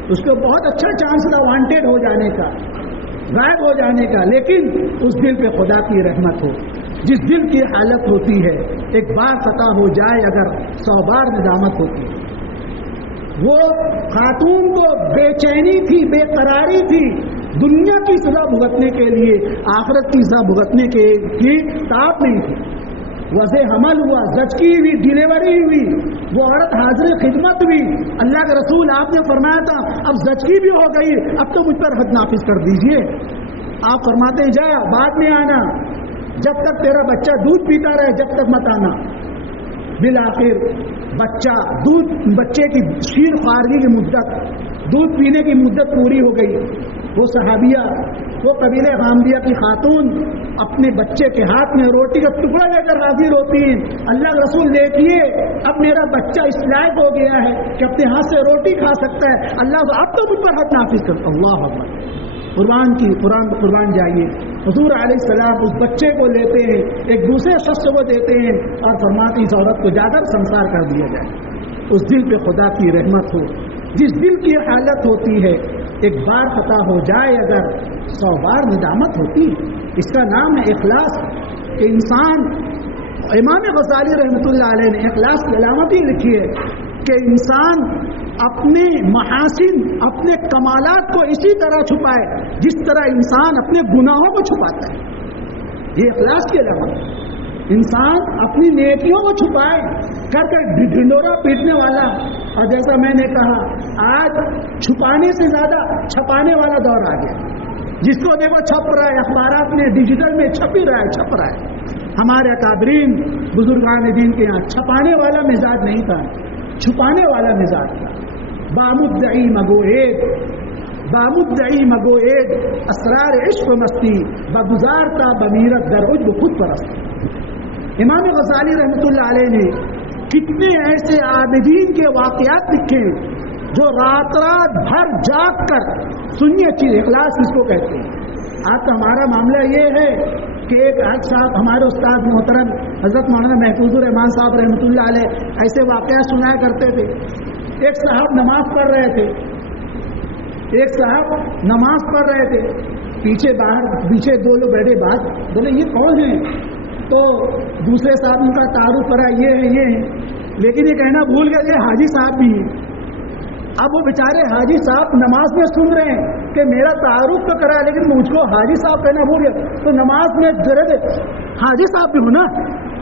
اس کو بہت اچھا چانس تھا وانٹیڈ ہو جانے کا، غائب ہو جانے کا، لیکن اس دل پہ خدا کی رحمت ہو، جس دل کی حالت ہوتی ہے ایک بار خطا ہو جائے اگر 100 بار ندامت ہوتی ہے۔ وہ خاتون کو بے چینی تھی، بے قراری تھی، دنیا کی سزا بھگتنے کے لیے آخرت کی سزا بھگتنے کی طاقت نہیں تھی۔ وضع حمل ہوا، زچگی ہوئی، ڈیلیوری ہوئی، وہ عورت حاضر خدمت ہوئی۔ اللہ کے رسول آپ نے فرمایا تھا اب زچگی بھی ہو گئی، اب تو مجھ پر حد نافذ کر دیجئے۔ آپ فرماتے ہیں جا بعد میں آنا، جب تک تیرا بچہ دودھ پیتا رہے جب تک مت آنا۔ بالآخر بچے کی شیر خارگی کی مدت، دودھ پینے کی مدت پوری ہو گئی۔ وہ صحابیہ، وہ قبیلہ غامدیہ کی خاتون اپنے بچے کے ہاتھ میں روٹی کا ٹکڑا لے کر حاضر ہوتی ہیں۔ اللہ کے رسول دیکھیے اب میرا بچہ اس لائق ہو گیا ہے کہ اپنے ہاتھ سے روٹی کھا سکتا ہے، اللہ اب تو مجھ پر حد نافذ کرتا۔ اللہ اکبر، قربان جائیے۔ حضور علیہ السلام اس بچے کو لیتے ہیں، ایک دوسرے شخص کو دیتے ہیں اور فرماتے اس عورت کو جا کر سنسار کر دیا جائے۔ اس دل پہ خدا کی رحمت ہو، جس دل کی حالت ہوتی ہے ایک بار خطا ہو جائے اگر 100 بار ندامت ہوتی ہے۔ اس کا نام ہے اخلاص۔ کہ انسان، امام غزالی رحمۃ اللہ علیہ نے اخلاص کی علامت ہی لکھی ہے کہ انسان اپنے محاسن، اپنے کمالات کو اسی طرح چھپائے جس طرح انسان اپنے گناہوں کو چھپاتا ہے۔ یہ اخلاص کی علامت ہے۔ انسان اپنی نیکیوں کو چھپائے کر ڈھنڈورا پیٹنے والا، اور جیسا میں نے کہا آج چھپانے سے زیادہ چھپانے والا دور آ گیا۔ جس کو دیکھو چھپ رہا ہے، اخبارات میں، ڈیجیٹل میں چھپ رہا ہے۔ ہمارے اکابرین بزرگان دین کے یہاں چھپانے والا مزاج نہیں تھا، چھپانے والا مزاج تھا۔ بامدعی مگو عید اسرار عشق مستی بگزارتا بمیرت در عجب خود پرست۔ امام غزالی رحمۃ اللہ علیہ نے کتنے ایسے عابدین کے واقعات لکھے جو رات بھر جاگ کر، سنیے چیز اخلاص اس کو کہتے ہیں۔ آج تو ہمارا معاملہ یہ ہے کہ ایک صاحب ہمارے استاد محترم حضرت مولانا محفوظ الرحمان صاحب رحمۃ اللہ علیہ ایسے واقعات سنایا کرتے تھے۔ ایک صاحب نماز پڑھ رہے تھے، پیچھے 2 لوگ بیٹھے، بات بولے یہ کون ہیں؟ تو دوسرے صاحب ان کا تعارف کرا، یہ ہے لیکن یہ کہنا بھول گئے کہ حاجی صاحب بھی ہیں. اب وہ بیچارے حاجی صاحب نماز میں سن رہے ہیں کہ میرا تعارف تو کرا لیکن مجھ کو حاجی صاحب کہنا بھول گیا, تو نماز میں ذرا حاجی صاحب بھی ہو نا,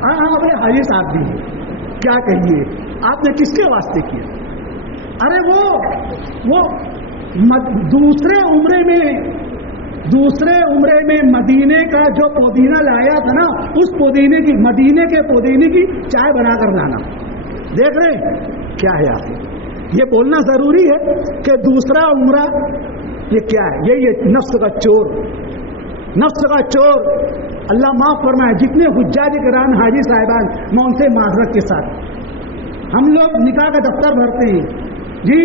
ہاں بولے حاجی صاحب بھی ہیں. کیا کہیے آپ نے کس کے واسطے کیا؟ ارے وہ دوسرے عمرے میں مدینے کا جو پودینہ لایا تھا نا, اس مدینے کے پودینے کی چائے بنا کر لانا. دیکھ رہے ہیں کیا ہے آپ یہ بولنا ضروری ہے کہ دوسرا عمرہ یہ کیا ہے؟ یہ نفس کا چور. اللہ معاف فرمائے. جتنے حجاج کرام حاجی صاحبان, میں ان سے معذرت کے ساتھ, ہم لوگ نکاح کا دفتر بھرتے ہیں جی,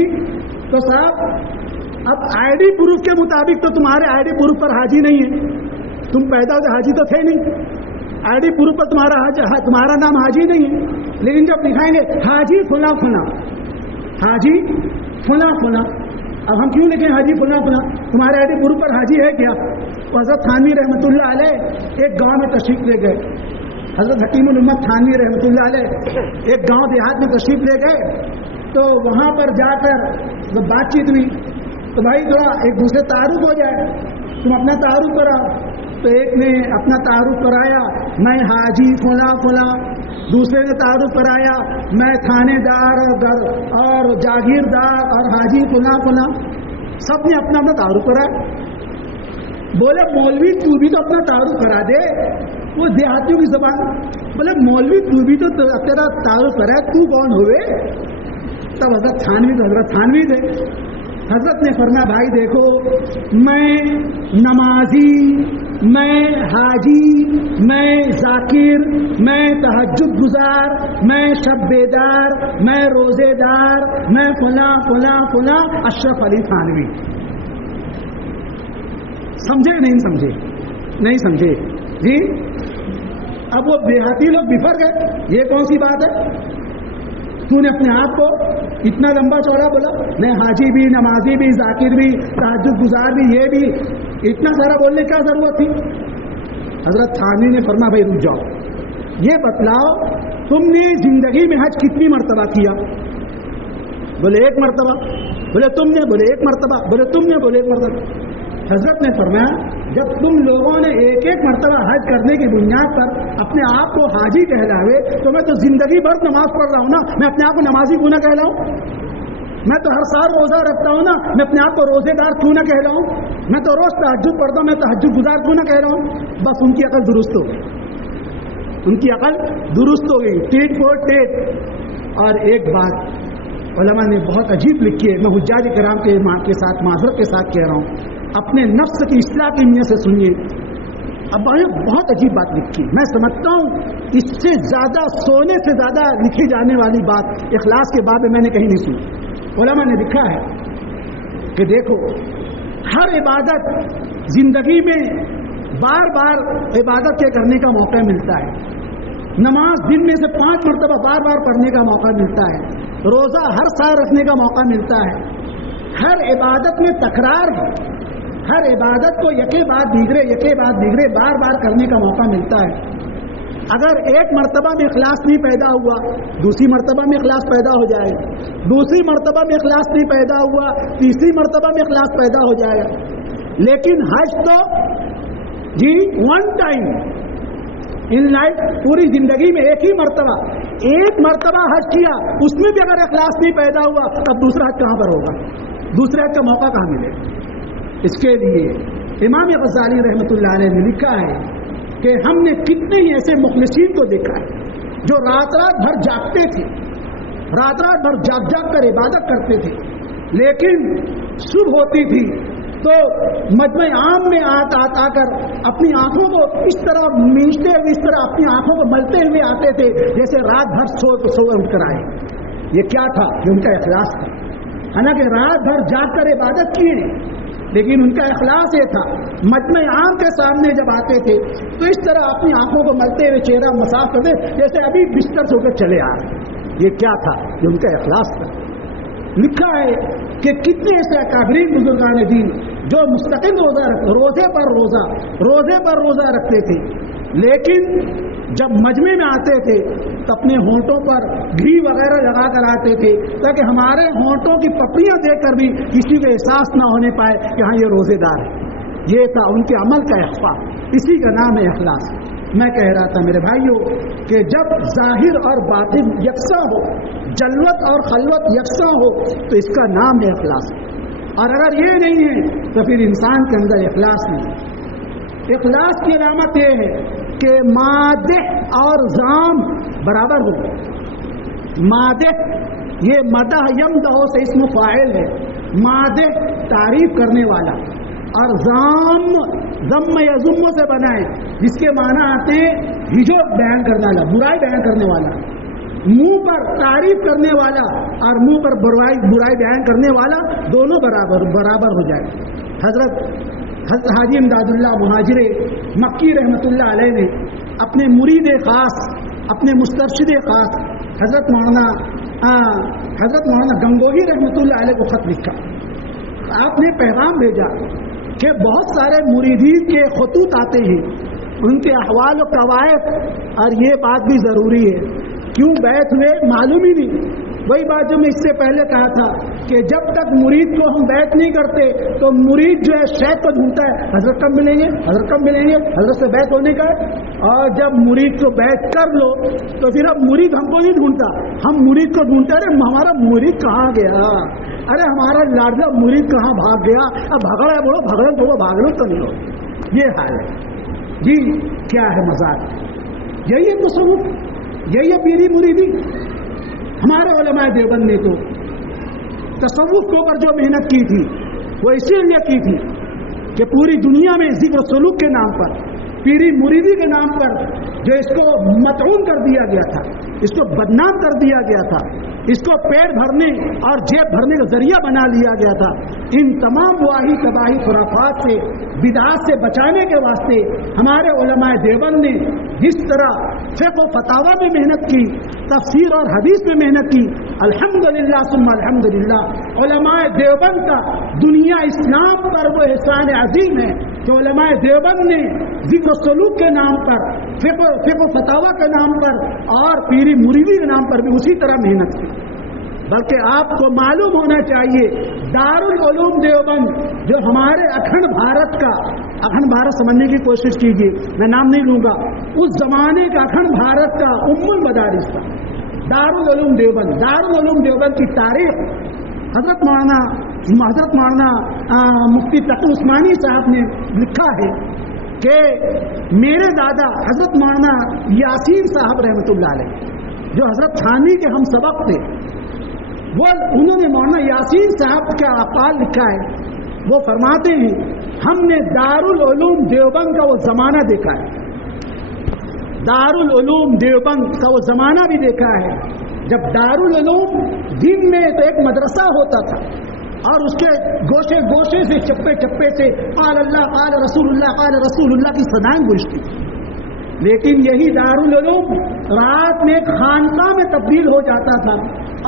تو صاحب اب آئی ڈی پروف کے مطابق تو تمہارے آئی ڈی پروف پر حاجی نہیں ہے, تم پیدا ہوتے حاجی تو تھے نہیں, آئی ڈی پروف پر تمہارا نام حاجی نہیں ہے. لیکن جب دکھائیں گے حاجی فلاں فلاں, حاجی فلاں فلاں, اب ہم کیوں لکھیں حاجی فلاں فلاں؟ تمہارے آئی ڈی پروف پر حاجی ہے کیا؟ حضرت تھانوی رحمۃ اللہ علیہ ایک گاؤں میں تشریف لے گئے. حضرت حکیم الامت تھانوی رحمۃ اللہ علیہ ایک گاؤں دیہات میں تشریف لے گئے, تو وہاں پر جا کر جب بات چیت ہوئی تو بھائی تھوڑا ایک دوسرے تعارف ہو جائے, تم اپنا تعارف کراؤ. تو ایک نے اپنا تعارف کرایا, میں حاجی فلاں فلاں. دوسرے نے تعارف کرایا, میں تھانے دار اور جاگیردار اور حاجی فلاں فلاں. سب نے اپنا تعارف کرایا. بولے مولوی تو بھی تو اپنا تعارف کرا دے. وہ دیہاتیوں کی زبان, بولے مولوی تو بھی تو تیرا تعارف کرا, تو کون ہوئے؟ تب حضرت تھانوی تھے. حضرت نے فرمایا بھائی دیکھو, میں نمازی, میں حاجی, میں ذاکر, میں تہجد گزار, میں شب بیدار, میں روزے دار, میں فلاں فلاں فلاں اشرف علی تھانوی. سمجھے نہیں سمجھے جی. اب وہ دیہاتی لوگ بفر گئے, یہ کون سی بات ہے؟ تو نے اپنے آپ کو اتنا لمبا چوڑا بولا, میں حاجی بھی, نمازی بھی, ذاکر بھی, تہجد گزار بھی, یہ بھی, اتنا سارا بولنے کیا ضرورت تھی؟ حضرت تھانوی نے فرمایا بھائی رک جاؤ, یہ بتلاؤ تم نے زندگی میں حج کتنی مرتبہ کیا؟ بولے ایک مرتبہ. بولے تم نے؟ بولے ایک مرتبہ. بولے تم نے؟ بولے ایک مرتبہ. حضرت نے فرمایا جب تم لوگوں نے ایک ایک مرتبہ حج کرنے کی بنیاد پر اپنے آپ کو حاجی کہلاوے, تو میں تو زندگی بھر نماز پڑھ رہا ہوں نا, میں اپنے آپ کو نمازی کیوں نہ کہلاؤں؟ میں تو ہر سال روزہ رکھتا ہوں نا, میں اپنے آپ کو روزے دار کیوں نہ کہلاؤں؟ میں تو روز تہجد پڑھتا ہوں, میں تہجد گزار کیوں نہ کہہ رہا ہوں؟ بس ان کی عقل درست ہو گئی, ٹیٹ فور ٹیٹ. اور ایک بات علماء نے بہت عجیب لکھی ہے, میں حجاج کرام کے ساتھ معذرت کے ساتھ کہہ رہا ہوں, اپنے نفس کی اصلاح کی نیت سے سنیے. اب بہت عجیب بات لکھی, میں سمجھتا ہوں اس سے زیادہ, سونے سے زیادہ لکھی جانے والی بات اخلاص کے باب میں نے کہیں نہیں سنی. علماء نے لکھا ہے کہ دیکھو, ہر عبادت زندگی میں بار بار عبادت کے کرنے کا موقع ملتا ہے. نماز دن میں سے 5 مرتبہ بار بار پڑھنے کا موقع ملتا ہے. روزہ ہر سال رکھنے کا موقع ملتا ہے. ہر عبادت میں تکرار ہے, ہر عبادت کو یکے بعد دیگرے بار بار کرنے کا موقع ملتا ہے. اگر ایک مرتبہ میں اخلاص نہیں پیدا ہوا, دوسری مرتبہ میں اخلاص پیدا ہو جائے گا, دوسری مرتبہ میں اخلاص نہیں پیدا ہوا, تیسری مرتبہ میں اخلاص پیدا ہو جائے گا. لیکن حج تو جی ون ٹائم ان لائف, پوری زندگی میں ایک مرتبہ حج کیا, اس میں بھی اگر اخلاص نہیں پیدا ہوا, تب دوسرا حج کہاں پر ہوگا؟ دوسرے حج کا موقع کہاں ملے؟ اس کے لیے امام غزالی رحمۃ اللہ علیہ نے لکھا ہے کہ ہم نے کتنے ہی ایسے مخلصین کو دیکھا ہے جو رات بھر جاگتے تھے, رات بھر جاگ کر عبادت کرتے تھے, لیکن صبح ہوتی تھی تو مجمع عام میں آ کر اپنی آنکھوں کو اس طرح مینچتے ہوئے, اس طرح اپنی آنکھوں کو ملتے ہوئے آتے تھے جیسے رات بھر سو اٹھ کر آئے. یہ کیا تھا؟ یہ ان کا اخلاص تھا. حالانکہ رات بھر جاگ کر عبادت کیے, لیکن ان کا اخلاص یہ تھا, مجمع عام کے سامنے جب آتے تھے تو اس طرح اپنی آنکھوں کو ملتے ہوئے چہرہ مساف کرتے جیسے ابھی بستر سے ہو کر چلے آ رہے. یہ کیا تھا؟ یہ ان کا اخلاص تھا. لکھا ہے کہ کتنے ایسے اکابرین بزرگان دین جو مستقل روزے پر روزہ رکھتے تھے, لیکن جب مجمع میں آتے تھے تو اپنے ہونٹوں پر گھی وغیرہ لگا کر آتے تھے تاکہ ہمارے ہونٹوں کی پپڑیاں دیکھ کر بھی کسی کو احساس نہ ہونے پائے کہ ہاں یہ روزے دار ہے۔ یہ تھا ان کے عمل کا اخفا، اسی کا نام ہے اخلاص۔ میں کہہ رہا تھا میرے بھائیوں کہ جب ظاہر اور باطن یکساں ہو، جلوت اور خلوت یکساں ہو تو اس کا نام ہے اخلاص۔ اور اگر یہ نہیں ہے تو پھر انسان کے اندر اخلاص نہیں۔ اخلاص کی علامت یہ ہے کہ مادح اور ذام برابر ہو۔ مادح یہ مدح یمدح سے اسم فاعل ہے، مادح تعریف کرنے والا، اور ذام ضم یا ضم سے بنا ہے جس کے معنی آتے ہیں ہجو بیان کرنے والا، برائی بیان کرنے والا، منہ پر تعریف کرنے والا اور منہ پر برائی بیان کرنے والا دونوں برابر ہو جائے۔ حضرت حاجی امداد اللہ مہاجر مکی رحمۃ اللہ علیہ نے اپنے مرید خاص، اپنے مسترشد خاص حضرت مولانا گنگوہی رحمۃ اللہ علیہ کو خط لکھا۔ آپ نے پیغام بھیجا کہ بہت سارے مریدین کے خطوط آتے ہیں، ان کے احوال و قوائف، اور یہ بات بھی ضروری ہے کیوں بیعت ہوئے معلوم ہی نہیں۔ وہی بات جو میں اس سے پہلے کہا تھا کہ جب تک مرید کو ہم بیعت نہیں کرتے تو مرید جو ہے شیخ کو ڈھونڈتا ہے، حضرت کب ملیں گے، حضرت کب ملیں گے، حضرت سے بیعت ہونے کا ہے۔ اور جب مرید کو بیعت کر لو تو پھر اب مرید ہم کو نہیں ڈھونڈتا، ہم مرید کو ڈھونڈتے ہیں۔ ہمارا مرید کہاں گیا، ارے ہمارا لاڈلا مرید کہاں بھاگ گیا، اب بھگڑا ہے بولو، بھگڑا بولو، بھاگنا تو نہیں ہو۔ یہ حال ہے جی، کیا ہے مذاق، یہی ہے تصوف، یہی ہے پیری مریدی۔ ہمارے علماء دیوبند نے تو تصوف کے اوپر جو محنت کی تھی وہ اسی لیے کی تھی کہ پوری دنیا میں ذکر سلوک کے نام پر، پیری مریدی کے نام پر جو اس کو مطعون کر دیا گیا تھا، اس کو بدنام کر دیا گیا تھا، اس کو پیٹ بھرنے اور جیب بھرنے کا ذریعہ بنا لیا گیا تھا، ان تمام واہی تباہی خرافات سے، بدعات سے بچانے کے واسطے ہمارے علماء دیوبند نے جس طرح فقہ و فتاوی میں محنت کی، تفسیر اور حدیث میں محنت کی، الحمدللہ ثم الحمدللہ علماء دیوبند کا دنیا اسلام پر وہ احسان عظیم ہے کہ علماء دیوبند نے ذکر و سلوک کے نام پر، فقہ و فتاوی کے نام پر اور پیری مریدی کے نام پر بھی اسی طرح محنت کی۔ بلکہ آپ کو معلوم ہونا چاہیے دارالعلوم دیوبند جو ہمارے اکھنڈ بھارت کا، اکھنڈ بھارت سمجھنے کی کوشش کیجیے، میں نام نہیں لوں گا، اس زمانے کا اکھنڈ بھارت کا المدارس تھا دارالعلوم دیوبند۔ دارالعلوم دیوبند کی تاریخ حضرت مولانا مفتی تقی عثمانی صاحب نے لکھا ہے کہ میرے دادا حضرت مولانا یاسین صاحب رحمۃ اللہ علیہ جو حضرت تھانوی کے ہم سبق تھے، وہ انہوں نے مولانا یاسین صاحب کا اقوال لکھا ہے، وہ فرماتے ہیں ہم نے دارالعلوم دیوبند کا وہ زمانہ دیکھا ہے، دارالعلوم دیوبند کا وہ زمانہ بھی دیکھا ہے جب دارالعلوم دن میں تو ایک مدرسہ ہوتا تھا اور اس کے گوشے گوشے سے، چپے چپے سے قال اللہ قال رسول اللہ کی صدائیں گونجتی، لیکن یہی دارالعلوم رات میں خانقاہ میں تبدیل ہو جاتا تھا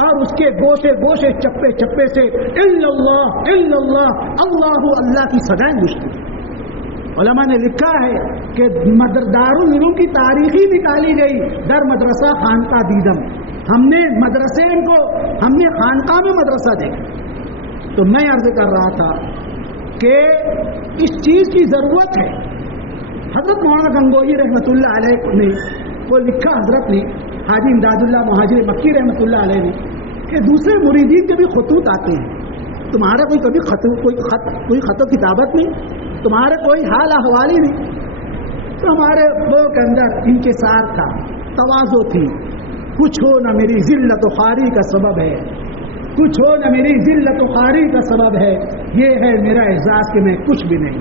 اور اس کے گوشے گوشے، چپے چپے سے اللہ اللہ کی صدائیں گونجتی۔ علماء نے لکھا ہے کہ دارالعلوم کی تاریخ ہی نکالی گئی در مدرسہ خانقاہ دیدم، ہم نے مدرسے کو، ہم نے خانقاہ میں مدرسہ دیکھا۔ تو میں عرض کر رہا تھا کہ اس چیز کی ضرورت ہے۔ حضرت مولانا گنگوہی رحمۃ اللہ علیہ نے وہ لکھا، حضرت نے حاجی امداد اللہ مہاجر مکی رحمۃ اللہ علیہ نے، کہ دوسرے مریدین کے بھی خطوط آتے ہیں، تمہارا کوئی خط و کتابت نہیں، تمہارے کوئی حال احوال ہی نہیں۔ تو ہمارے لوگوں کے اندر انکسار تھا، تواضع تھی، کچھ ہو نہ میری ذلت و خواری کا سبب ہے، کچھ ہو نہ میری ذلت و خواری کا سبب ہے، یہ ہے میرا اعزاز کہ میں کچھ بھی نہیں۔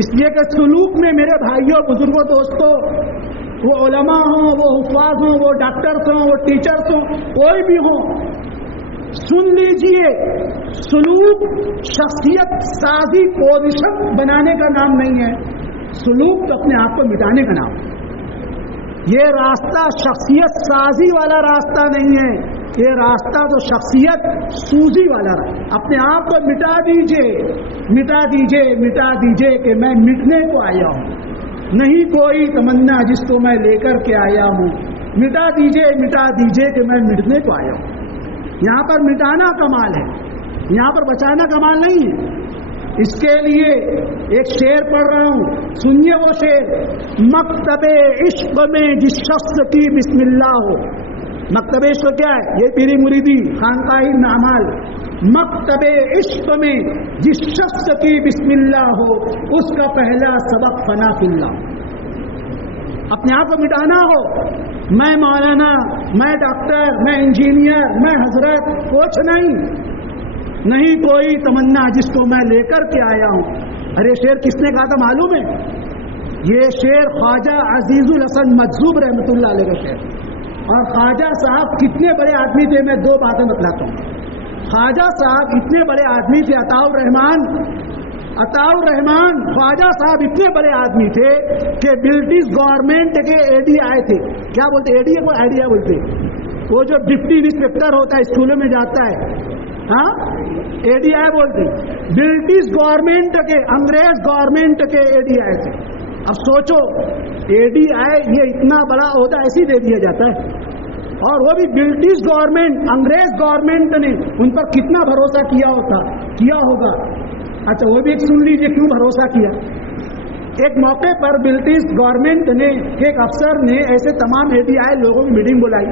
اس لیے کہ سلوک میں میرے بھائیوں، بزرگوں، دوستوں، وہ علماء ہوں، وہ حفاظ ہوں، وہ ڈاکٹرز ہوں، وہ ٹیچرز ہوں، کوئی بھی ہوں، سن لیجئے، سلوک شخصیت سازی پوزیشن بنانے کا نام نہیں ہے، سلوک تو اپنے آپ کو مٹانے کا نام ہے۔ یہ راستہ شخصیت سازی والا راستہ نہیں ہے، یہ راستہ تو شخصیت سوزی والا ہے۔ اپنے آپ کو مٹا دیجئے، مٹا دیجئے، مٹا دیجئے کہ میں مٹنے کو آیا ہوں، نہیں کوئی تمنا جس کو میں لے کر کے آیا ہوں، مٹا دیجئے کہ میں مٹنے کو آیا ہوں۔ یہاں پر مٹانا کمال ہے، یہاں پر بچانا کمال نہیں ہے۔ اس کے لیے ایک شعر پڑھ رہا ہوں، سنیے وہ شعر۔ مکتب عشق میں جس شخص کی بسم اللہ ہو، مکتب عشق کیا ہے؟ یہ پیری مریدی خانقاہی اعمال۔ مکتب عشق میں جس شخص کی بسم اللہ ہو، اس کا پہلا سبق فنا فی اللہ۔ اپنے آپ کو مٹانا ہو، میں مولانا، میں ڈاکٹر، میں انجینئر، میں حضرت، کچھ نہیں کوئی تمنا جس کو میں لے کر کے آیا ہوں۔ ارے شعر کس نے کہا تھا معلوم ہے؟ یہ شعر خواجہ عزیز الحسن مجذوب رحمۃ اللہ علیہ کا شعر۔ اور خواجہ صاحب کتنے بڑے آدمی تھے، میں دو باتیں بتلاتا ہوں۔ خواجہ صاحب اتنے بڑے آدمی تھے، عطاء الرحمان خواجہ صاحب اتنے بڑے آدمی تھے کہ برٹش گورنمنٹ کے اے ڈی آئے تھے۔ کیا بولتے؟ اے ڈی کو آئیڈیا بولتے، وہ جو ڈپٹی انسپیکٹر ہوتا ہے اسکولوں میں جاتا ہے، ہاں اے ڈی آئی بولتے۔ برٹش گورنمنٹ کے، انگریز گورنمنٹ کے اے ڈی آئی تھے۔ اب سوچو، اے ڈی آئی یہ اتنا بڑا عہدہ ایسے دے دیا جاتا ہے، اور وہ بھی برٹش گورنمنٹ، انگریز گورنمنٹ نے ان پر کتنا بھروسہ کیا ہوگا۔ اچھا وہ بھی ایک سن لیجیے کیوں بھروسہ کیا۔ ایک موقع پر برٹش گورنمنٹ نے، ایک افسر نے ایسے تمام اے ڈی آئی لوگوں کی میٹنگ بلائی،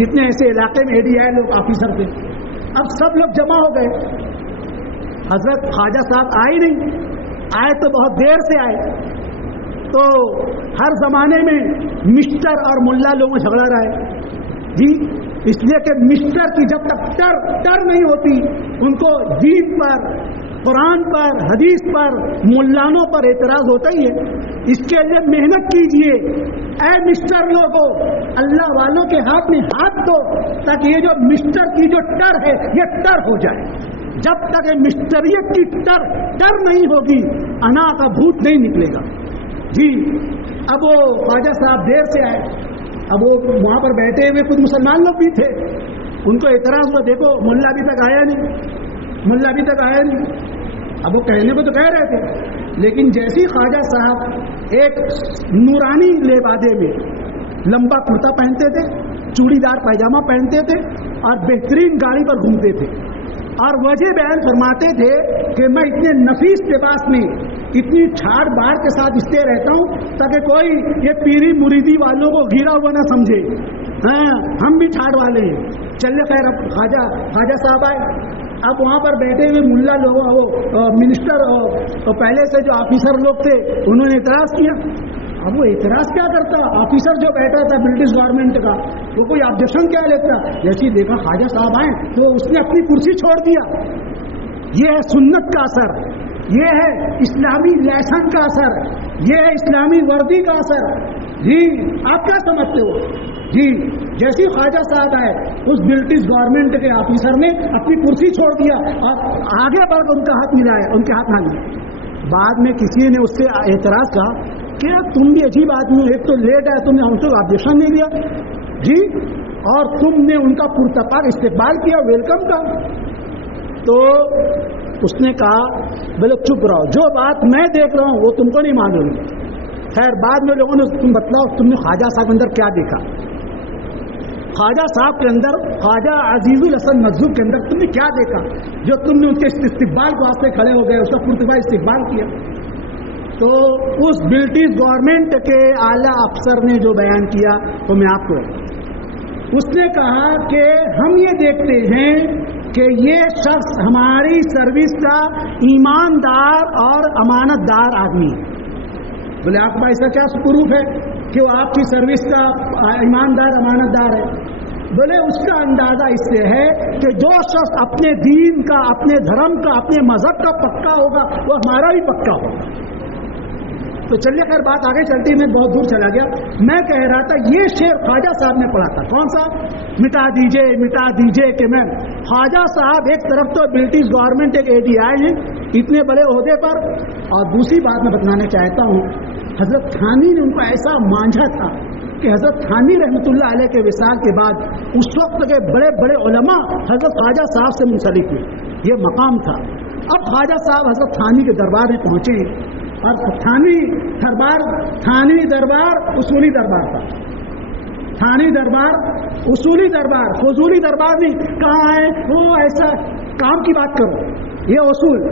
جتنے ایسے علاقے میں اے ڈی آئی لوگ آفیسر تھے۔ اب سب لوگ جمع ہو گئے، حضرت خواجہ صاحب آئے نہیں، آئے تو بہت دیر سے آئے۔ تو ہر زمانے میں مسٹر اور ملا لوگوں میں جھگڑا رہا ہے جی، اس لیے کہ مسٹر کی جب تک ٹر نہیں ہوتی، ان کو دین پر، قرآن پر، حدیث پر، ملانوں پر اعتراض ہوتا ہی ہے۔ اس کے لیے محنت کیجئے، اے مسٹر لوگوں، اللہ والوں کے ہاتھ میں ہاتھ دو تاکہ یہ جو مسٹر کی جو ٹر ہے یہ ٹر ہو جائے۔ جب تک یہ مسٹریت کی ٹر نہیں ہوگی، انا کا بھوت نہیں نکلے گا جی۔ اب وہ خواجہ صاحب دیر سے آئے، اب وہ وہاں پر بیٹھے ہوئے کچھ مسلمان لوگ بھی تھے، ان کو اعتراض ہوا، دیکھو ملا ابھی تک آیا نہیں۔ اب وہ کہنے کو تو کہہ رہے تھے، لیکن جیسی خواجہ صاحب ایک نورانی لبادے میں لمبا کرتا پہنتے تھے، چوڑی دار پائجامہ پہنتے تھے اور بہترین گاڑی پر گھومتے تھے، اور وجہ بیان فرماتے تھے کہ میں اتنے نفیس لباس میں اتنی ٹھاڑ باڑ کے ساتھ اس لیے رہتا ہوں تاکہ کوئی یہ پیری مریدی والوں کو گھیرا ہوا نہ سمجھے، ہاں ہم بھی ٹھاڑ والے ہیں۔ چلے خیر، اب خواجہ صاحب آئے، اب وہاں پر بیٹھے ہوئے ملا لوگوں، وہ منسٹر پہلے سے جو آفیسر لوگ تھے، انہوں نے اعتراض کیا۔ اب وہ اعتراض کیا کرتا، آفیسر جو بیٹھا تھا برٹش گورنمنٹ کا، وہ کوئی آبجیکشن کیا لیتا؟ جیسے ہی دیکھا خواجہ صاحب آئے تو اس نے اپنی کرسی چھوڑ دیا۔ یہ ہے سنت کا اثر، یہ ہے اسلامی لائسنس کا اثر، یہ ہے اسلامی وردی کا اثر جی۔ آپ کیا سمجھتے ہو جی؟ جیسے خواجہ صاحب آئے، اس برٹش گورنمنٹ کے آفیسر نے اپنی کرسی چھوڑ دیا اور آگے بڑھ کر ان کا ہاتھ ملایا، ان کے ہاتھ نہ ملے۔ بعد میں کسی نے اس سے اعتراض کہا کہ تم بھی عجیب آدمی ہو، ایک تو لیٹ آئے، تم نے ہم سے آبجیکشن نہیں لیا جی، اور تم نے ان کا پرتپاک استقبال کیا، ویلکم کا۔ تو اس نے کہا بولے چپ رہو، جو بات میں دیکھ رہا ہوں وہ تم کو نہیں معلوم۔ خیر بعد میں لوگوں نے تم بتلاؤ تم نے خواجہ صاحب کے اندر کیا دیکھا؟ خواجہ صاحب کے اندر، خواجہ عزیز الحسن مجذوب کے اندر تم نے کیا دیکھا جو تم نے ان کے استقبال کے واسطے کھڑے ہو گئے، اس کا پرتپاک استقبال کیا؟ تو اس برٹش گورنمنٹ کے اعلیٰ افسر نے جو بیان کیا تو میں آپ کو، اس نے کہا کہ ہم یہ دیکھتے ہیں کہ یہ شخص ہماری سروس کا ایماندار اور امانت دار آدمی ہے۔ بولے آپ کا ایسا کیا پروف ہے کہ وہ آپ کی سروس کا ایماندار امانت دار ہے؟ بولے اس کا اندازہ اس سے ہے کہ جو شخص اپنے دین کا، اپنے دھرم کا، اپنے مذہب کا پکا ہوگا وہ ہمارا بھی پکا ہوگا۔ تو چلیے خیر بات آگے چلتی، میں بہت دور چلا گیا۔ میں کہہ رہا تھا یہ شعر خواجہ صاحب نے پڑھا تھا، کون سا؟ مٹا دیجئے کہ میں، خواجہ صاحب ایک طرف تو برٹش گورنمنٹ ایک اے ڈی آئی ہیں اتنے بڑے عہدے پر، اور دوسری بات میں بتانا چاہتا ہوں حضرت تھانی نے ان کو ایسا مانجھا تھا کہ حضرت تھانی رحمۃ اللہ علیہ کے وصال کے بعد اس وقت کے بڑے بڑے علماء حضرت خواجہ صاحب سے منسلک ہوئے، یہ مقام تھا۔ اب خواجہ صاحب حضرت تھانی کے دربار میں پہنچے اور تھانوی دربار اصولی دربار تھا. تھانوی دربار اصولی دربار، فضولی دربار نہیں. کہاں ہے وہ؟ ایسا کام کی بات کرو. یہ اصول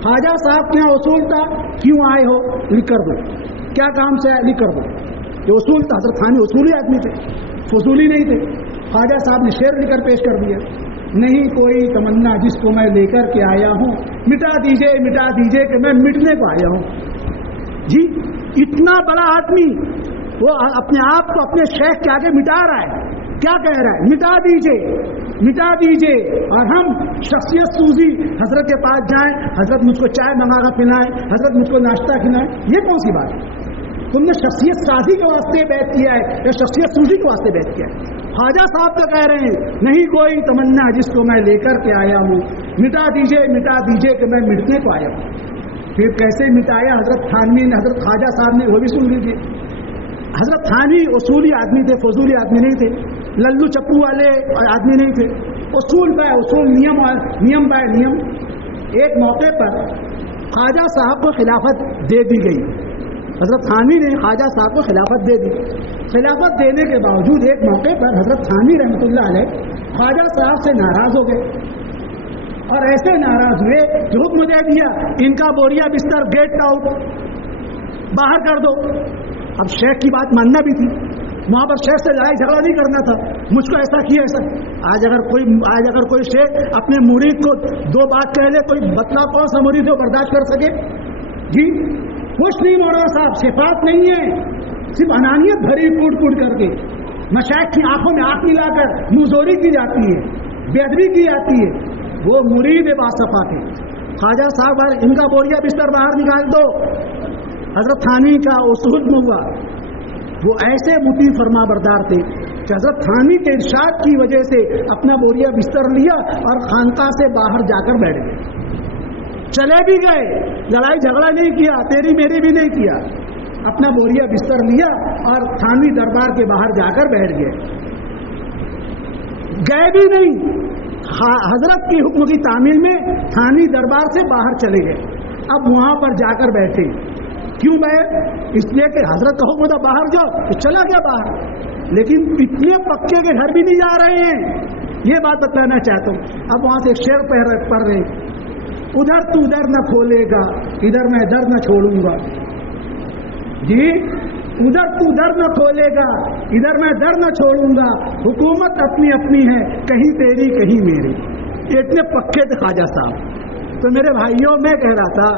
خواجہ صاحب کے یہاں اصول تھا. کیوں آئے ہو لکھ کر دو، کیا کام سے آئے لکھ کر دو. یہ اصول تھا. حضرت تھانوی اصولی آدمی تھے، فضولی نہیں تھے. خواجہ صاحب نے شعر لکھ کر پیش کر دیا، نہیں کوئی تمنا جس کو میں لے کر کے آیا ہوں، مٹا دیجئے کہ میں مٹنے کو آیا ہوں. جی اتنا بڑا آدمی وہ اپنے آپ کو اپنے شیخ کے آگے مٹا رہا ہے. کیا کہہ رہا ہے؟ مٹا دیجئے. اور ہم شخصیت سوزی حضرت کے پاس جائیں، حضرت مجھ کو چائے منگا کر پلائیں، حضرت مجھ کو ناشتہ کھلائیں. یہ کون سی بات ہے؟ تم نے شخصیت سازی کے واسطے بیعت کیا ہے یا شخصیت سوزی کے واسطے بیعت کیا ہے؟ خواجہ صاحب تو کہہ رہے ہیں نہیں کوئی تمنا جس کو میں لے کر کے آیا ہوں، مٹا دیجئے کہ میں مٹنے کو آیا ہوں. پھر کیسے مٹایا حضرت تھانوی نے، حضرت خواجہ صاحب نے، وہ بھی سن لیجیے. حضرت تھانوی اصولی آدمی تھے، فضولی آدمی نہیں تھے، للو چپو والے آدمی نہیں تھے. اصول بائے اصول، نیم بائے نیم. ایک موقع پر خواجہ صاحب کو خلافت دے دی گئی. حضرت تھانوی نے خواجہ صاحب کو خلافت دے دی. خلافت دینے کے باوجود ایک موقع پر حضرت تھانوی رحمۃ اللہ علیہ خواجہ صاحب سے ناراض ہو گئے، اور ایسے ناراض ہوئے کہ حکم دے دیا ان کا بوریا بستر گیٹ آؤٹ، باہر کر دو. اب شیخ کی بات ماننا بھی تھی، وہاں پر شیخ سے لڑائی جھگڑا نہیں کرنا تھا. مجھ کو ایسا کیا ایسا. آج اگر کوئی شیخ اپنے مرید کو دو بات کہہ لے، کوئی بتلا کون سا مرید ہو برداشت کر سکے؟ جی کچھ نہیں مولانا صاحب، صفات نہیں ہے، صرف انانیت بھری کوٹ کر کے. مشائخ کی آنکھوں میں آنکھ ملا کر منہزوری کی جاتی ہے، بے ادبی کی جاتی ہے. وہ مرید باصفا تھے. خواجہ صاحب ان کا بوریا بستر باہر نکال دو. حضرت تھانوی کا اصول میں ہوا. وہ ایسے مطیع فرما بردار تھے کہ حضرت تھانوی کے ارشاد کی وجہ سے اپنا بوریا بستر لیا اور خانقاہ سے باہر جا کر بیٹھ گئے. چلے بھی گئے، لڑائی جھگڑا نہیں کیا، تیری میری بھی نہیں کیا. اپنا بوریا بستر لیا اور تھانوی دربار کے باہر جا کر بیٹھ گئے. گئے بھی نہیں، حضرت کی حکم کی تعمیل میں تھانوی دربار سے باہر چلے گئے. اب وہاں پر جا کر بیٹھے. کیوں بیٹھے؟ اس لیے کہ حضرت کا حکم تھا باہر جاؤ، تو چلا گیا باہر. لیکن اتنے پکے کے گھر بھی نہیں جا رہے ہیں. یہ بات بتانا چاہتا ہوں. اب وہاں سے ایک شعر پڑھ رہے، ادھر تو در نہ کھولے گا، ادھر میں در نہ چھوڑوں گا. جی ادھر تو در نہ کھولے گا، ادھر میں در نہ چھوڑوں گا. حکومت اپنی اپنی ہے، کہیں تیری کہیں میری. اتنے پکے تھے خواجہ صاحب. تو میرے بھائیوں میں کہہ رہا تھا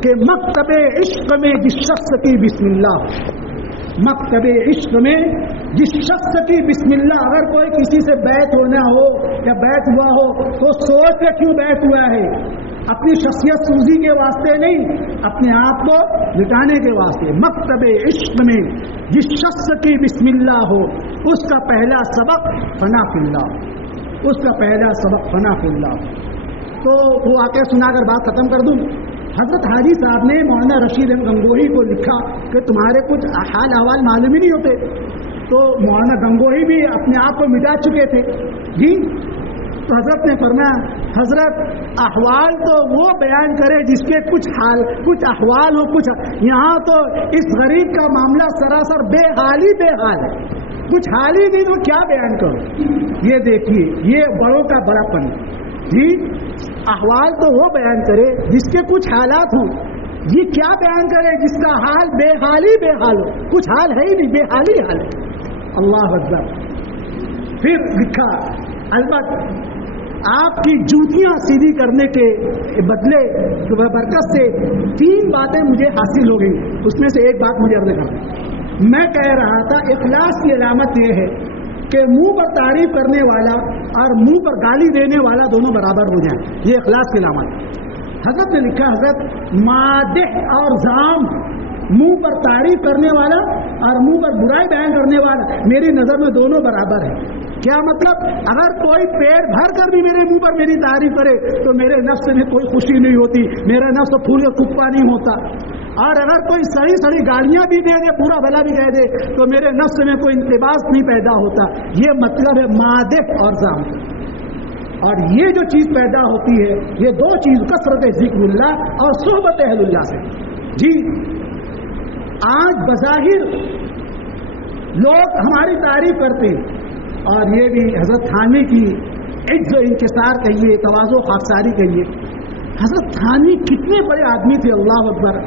کہ مکتب عشق میں جس شخص کی بسم اللہ، مکتب عشق میں جس شخص کی بسم اللہ، اگر کوئی کسی سے بیعت ہونا ہو یا بیعت ہوا ہو تو سوچ کے کیوں بیعت ہوا ہے. اپنی شخصیت سوزی کے واسطے نہیں، اپنے آپ کو لٹانے کے واسطے. مکتب عشق میں جس شخص کی بسم اللہ ہو، اس کا پہلا سبق فنا فی اللہ، اس کا پہلا سبق فنا فی اللہ. تو وہ واقعہ سنا کر بات ختم کر دوں. حضرت حاجی صاحب نے مولانا رشید احمد گنگوہی کو لکھا کہ تمہارے کچھ حال احوال معلوم ہی نہیں ہوتے. تو مولانا گنگوہی بھی اپنے آپ کو مٹا چکے تھے. جی تو حضرت نے فرمایا، حضرت احوال تو وہ بیان کرے جس کے کچھ احوال ہو. کچھ یہاں تو اس غریب کا معاملہ سراسر بے حال ہے، کچھ حال ہی نہیں تو کیا بیان کرو. یہ دیکھیے یہ بڑوں کا بڑا پن. جی احوال تو وہ بیان کرے جس کے کچھ حالات ہوں. یہ کیا بیان کرے جس کا حال بے حال ہو. کچھ حال ہے ہی نہیں، بے حال ہی حال ہے. اللہ اکبر. پھر لکھا البتہ آپ کی جوتیاں سیدھی کرنے کے بدلے برکت سے 3 باتیں مجھے حاصل ہو گئی. اس میں سے ایک بات مجھے عرض کرنا. میں کہہ رہا تھا اخلاص کی علامت یہ ہے کہ منہ پر تعریف کرنے والا اور منہ پر گالی دینے والا دونوں برابر ہو جائیں. یہ اخلاص کی علامت. حضرت نے لکھا، حضرت مادح اور ذام، منہ پر تعریف کرنے والا اور منہ پر برائی بیان کرنے والا میری نظر میں دونوں برابر ہیں. کیا مطلب؟ اگر کوئی پیٹ بھر کر بھی میرے منہ پر میری تعریف کرے تو میرے نفس میں کوئی خوشی نہیں ہوتی، میرا نفس پھول کا کپا نہیں ہوتا. اور اگر کوئی سڑی گالیاں بھی دے دے، پورا بھلا بھی کہہ دے تو میرے نفس میں کوئی انتباس نہیں پیدا ہوتا. یہ مطلب ہے مادح اور ذام. اور یہ جو چیز پیدا ہوتی ہے، یہ 2 چیز کثرت ذکر اللہ اور صحبت اہل اللہ سے. جی آج بظاہر لوگ ہماری تعریف کرتے ہیں، اور یہ بھی حضرت تھانوی کی عز و انکسار کہیے، تواضع و خاکساری کہیے. حضرت تھانوی کتنے بڑے آدمی تھے، اللہ اکبر.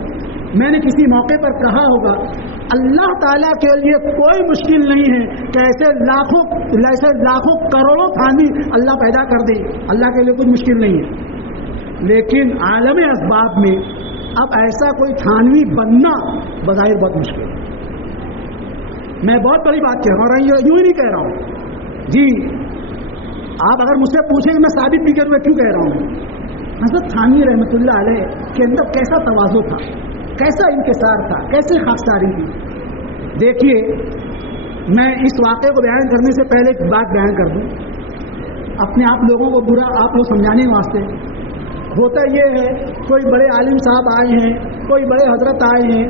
میں نے کسی موقع پر کہا ہوگا اللہ تعالیٰ کے لیے کوئی مشکل نہیں ہے کہ ایسے لاکھوں کروڑوں تھانوی اللہ پیدا کر دے، اللہ کے لیے کوئی مشکل نہیں ہے. لیکن عالم اسباب میں اب ایسا کوئی تھانوی بننا بظاہر بہت مشکل ہے. میں بہت بڑی بات کہہ رہا ہوں، یوں ہی نہیں کہہ رہا ہوں جی. آپ اگر مجھ سے پوچھیں کہ میں ثابت بھی کروں کیوں کہہ رہا ہوں، حضرت تھانوی رحمۃ اللہ علیہ کے اندر کیسا تواضع تھا، کیسا انکسار تھا، کیسے خاکساری تھی. دیکھیے میں اس واقعے کو بیان کرنے سے پہلے ایک بات بیان کر دوں. اپنے آپ لوگوں کو برا آپ لوگ سمجھانے واسطے ہوتا یہ ہے، کوئی بڑے عالم صاحب آئے ہیں، کوئی بڑے حضرت آئے ہیں.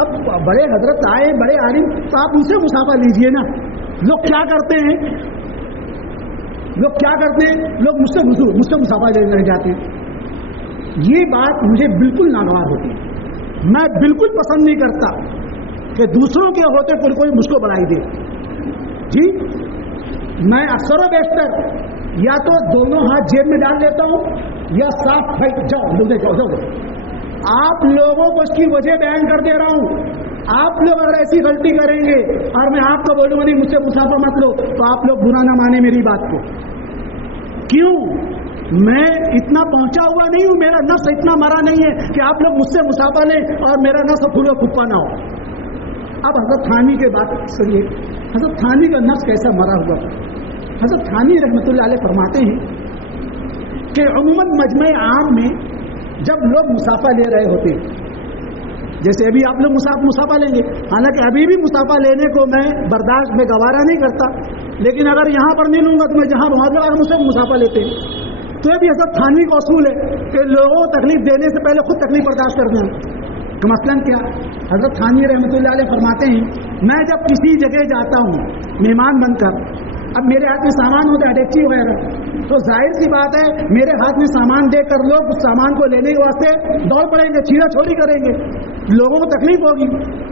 اب بڑے حضرت آئے، بڑے عالم، تو آپ ان سے مسافہ لیجئے نا. لوگ کیا کرتے ہیں، لوگ مجھ سے مسافہ لینے جاتے ہیں. یہ بات مجھے بالکل ناگوار ہوتی ہے. میں بالکل پسند نہیں کرتا کہ دوسروں کے ہوتے کوئی مجھ کو بڑھائی دے. جی میں اکثر و بیشتر یا تو دونوں ہاتھ جیب میں ڈال لیتا ہوں یا صاف پھینک جاؤ. آپ لوگوں کو اس کی وجہ بیان کر دے رہا ہوں. آپ لوگ اگر ایسی غلطی کریں گے اور میں آپ کو بولوں گا نہیں مجھ سے مسافہ مت لو، تو آپ لوگ برا نہ مانیں میری بات کو. کیوں؟ میں اتنا پہنچا ہوا نہیں ہوں، میرا نفس اتنا مرا نہیں ہے کہ آپ لوگ مجھ سے مسافہ لیں اور میرا نفس پھولو پھپا نہ ہو. اب حضرت تھانوی کے بات سنیے، حضرت تھانوی کا نفس کیسا مرا ہوا تھا. حضرت تھانوی رحمۃ اللہ علیہ فرماتے ہیں کہ عموماً مجمع عام میں جب لوگ مسافہ لے رہے ہوتے ہیں، جیسے ابھی آپ لوگ مسافہ لیں گے، حالانکہ ابھی بھی مسافہ لینے کو میں برداشت میں گوارا نہیں کرتا، لیکن اگر یہاں پر نہیں لوں گا تو میں جہاں وہاں پر مجھ سے مسافہ لیتے ہیں. تو یہ بھی حضرت تھانوی کا اصول ہے کہ لوگوں کو تکلیف دینے سے پہلے خود تکلیف برداشت کرنا ہے. کہ مثلاً کیا حضرت تھانوی رحمۃ اللہ علیہ فرماتے ہیں، میں جب کسی جگہ جاتا ہوں مہمان بن کر، اب میرے ہاتھ میں سامان ہوتا ہے ڈیکچی وغیرہ، تو ظاہر سی بات ہے میرے ہاتھ میں سامان دے کر لوگ اس سامان کو لینے کے واسطے دوڑ پڑیں گے، چھیڑا چھوڑی کریں گے، لوگوں کو تکلیف ہوگی.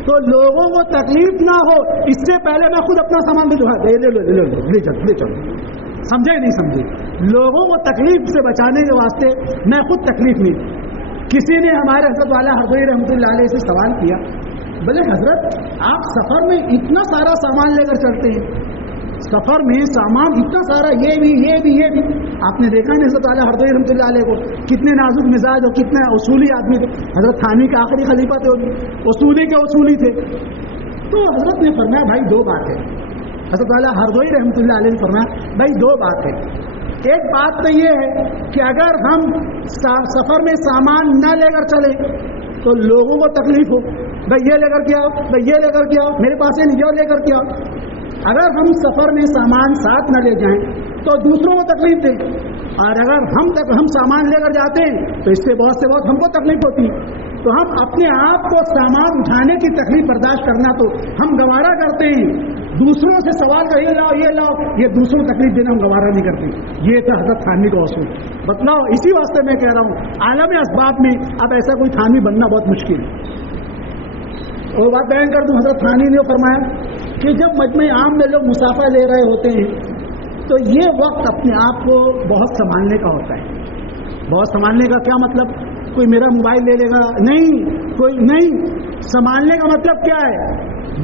تو لوگوں کو تکلیف نہ ہو اس سے پہلے میں خود اپنا سامان بھی لے چلو. سمجھے نہیں سمجھے؟ لوگوں کو تکلیف سے بچانے کے واسطے میں خود تکلیف نہیں. کسی نے ہمارے حضرت والا حضرت رحمۃ اللہ علیہ سے سوال کیا، بولے حضرت آپ سفر میں اتنا سارا سامان لے کر چلتے ہیں، سفر میں سامان اتنا سارا، یہ بھی آپ نے دیکھا نہیں حضرت والا حضرت رحمۃ اللہ علیہ کو کتنے نازک مزاج اور کتنے اصولی آدمی تھے. حضرت تھانوی کا آخری خلیفہ تھے، اصولی کے اصولی تھے. تو حضرت نے فرمایا بھائی دو بات ہے. حضرت والا حضرت رحمۃ اللہ علیہ نے فرمایا بھائی دو بات ہے. ایک بات تو یہ ہے کہ اگر ہم سفر میں سامان نہ لے کر چلیں تو لوگوں کو تکلیف ہو، بھائی یہ لے کر کے آؤ، بھائی یہ لے کر کے آؤ، میرے پاس یہ لے کر کے آؤ. اگر ہم سفر میں سامان ساتھ نہ لے جائیں تو دوسروں کو تکلیف دیں، اور اگر ہم سامان لے کر جاتے ہیں تو اس سے بہت ہم کو تکلیف ہوتی ہے. تو ہم اپنے آپ کو سامان اٹھانے کی تکلیف برداشت کرنا تو ہم گوارا کرتے ہیں، دوسروں سے سوال کر یہ لاؤ، یہ دوسروں کو تکلیف دینا ہم گوارا نہیں کرتے. یہ تھا حضرت تھانوی کا اصول. بتلاؤ اسی واسطے میں کہہ رہا ہوں عالم اسباب میں اب ایسا کوئی تھانوی بننا بہت مشکل ہے. اور بات بیان کر دوں، حضرت تھانوی نے فرمایا کہ جب مجمع عام میں لوگ مسافہ لے رہے ہوتے ہیں تو یہ وقت اپنے آپ کو بہت سنبھالنے کا ہوتا ہے. بہت سنبھالنے کا کیا مطلب؟ کوئی میرا موبائل لے لے گا نہیں. سنبھالنے کا مطلب کیا ہے؟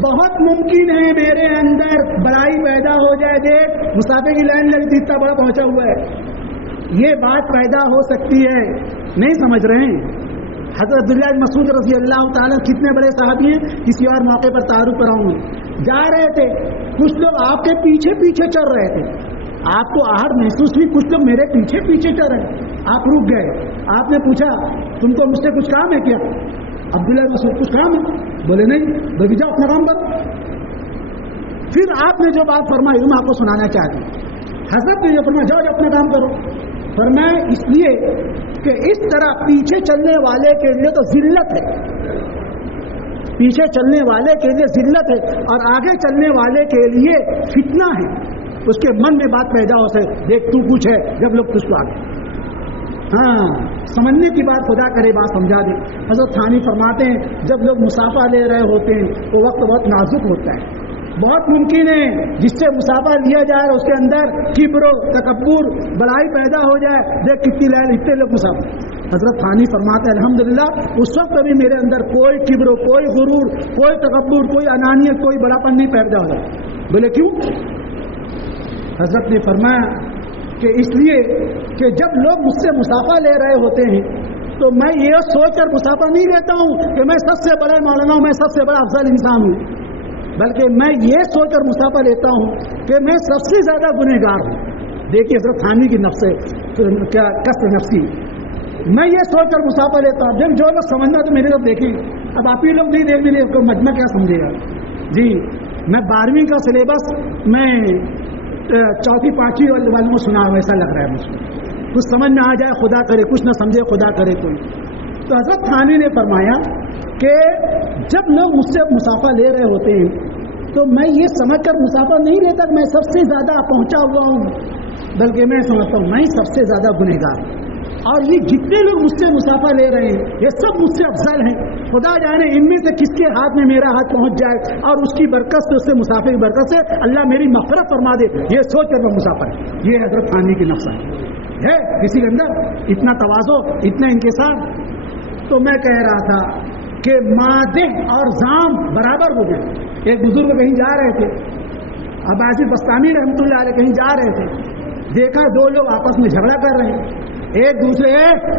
بہت ممکن ہے میرے اندر برائی پیدا ہو جائے، دیکھ مسافے کی لائن لگتی اتنا بڑا پہنچا ہوا ہے، یہ بات پیدا ہو سکتی ہے. نہیں سمجھ رہے ہیں؟ حضرت عبداللہ بن مسعود رضی اللہ تعالیٰ کتنے بڑے صحابی ہیں، کسی اور موقع پر تعارف کراؤں گا. جا رہے تھے، کچھ لوگ آپ کے پیچھے چل رہے تھے، آپ کو آہٹ محسوس ہوئی، کچھ لوگ میرے پیچھے چل رہے. آپ رک گئے، آپ نے پوچھا تم کو مجھ سے کچھ کام ہے کیا؟ عبداللہ بن مسعود کچھ کام ہے؟ بولے نہیں. بھائی جاؤ اپنا کام کرو. پھر آپ نے جو بات فرمائی میں آپ کو سنانا چاہتی ہوں. حضرت نے جو فرمایا جاؤ اپنا کام کرو، فرمایا اس لیے کہ اس طرح پیچھے چلنے والے کے لیے تو ذلت ہے، پیچھے چلنے والے کے لیے ذلت ہے اور آگے چلنے والے کے لیے فتنہ ہے. اس کے من میں بات پیدا ہو سکے، دیکھ تو کچھ ہے جب لوگ تجھ کو آگے. ہاں سمجھنے کی بات خدا کرے بات سمجھا دے. حضرت تھانی فرماتے ہیں جب لوگ مسافہ لے رہے ہوتے ہیں وہ وقت بہت نازک ہوتا ہے. بہت ممکن ہے جس سے مسافہ لیا جائے اس کے اندر کبر و تکبر بڑائی پیدا ہو جائے. دیکھ کتنی لائن اتنے لوگ مسافہ. حضرت ثانی فرماتے ہیں الحمدللہ اس وقت بھی میرے اندر کوئی کبر کوئی غرور کوئی تکبر کوئی انانیت کوئی بڑاپن نہیں پیدا ہو. بولے کیوں؟ حضرت نے فرمایا کہ اس لیے کہ جب لوگ مجھ سے مسافہ لے رہے ہوتے ہیں تو میں یہ سوچ کر مسافہ نہیں لیتا ہوں کہ میں سب سے بڑا مولانا ہوں, میں سب سے بڑا افضل انسان ہوں, بلکہ میں یہ سوچ کر مسافہ لیتا ہوں کہ میں سب سے زیادہ گنہگار ہوں. دیکھیے حضرت ثانی کی نفس کیا کسر نفسی. میں یہ سوچ کر مسافہ لیتا ہوں. جب جو لوگ سمجھنا تو میرے طرف دیکھیں. اب آپ ہی لوگ نہیں دیکھ لیے تو مجمع کیا سمجھے گا. جی میں 12ویں کا سلیبس میں 4th 5th والوں کو سنا ہوں, ایسا لگ رہا ہے مجھے. کچھ سمجھ نہ آ جائے خدا کرے, کچھ نہ سمجھے خدا کرے کوئی. تو حضرت ثانی نے فرمایا کہ جب لوگ مجھ سے مسافہ لے رہے ہوتے ہیں تو میں یہ سمجھ کر مسافہ نہیں لیتا کہ میں سب سے زیادہ پہنچا ہوا ہوں, بلکہ میں سمجھتا ہوں میں سب سے زیادہ گنہگار ہوں. اور یہ جتنے لوگ مجھ سے مسافہ لے رہے ہیں یہ سب مجھ سے افضل ہیں. خدا جانے ان میں سے کس کے ہاتھ میں میرا ہاتھ پہنچ جائے اور اس کی برکت سے, اس سے مسافر کی برکت سے اللہ میری مغفرت فرما دے, یہ سوچ کر میں مسافر. یہ حضرت ثانی کی نفس ہے کسی کے اندر اتنا تواضع اتنا انکسار. تو میں کہہ رہا تھا کہ مادہ اور زام برابر ہو گئے. ایک بزرگ کہیں جا رہے تھے, عباسی بستانی رحمۃ اللہ علیہ کہیں جا رہے تھے, دیکھا 2 لوگ آپس میں جھگڑا کر رہے ہیں. ایک دوسرے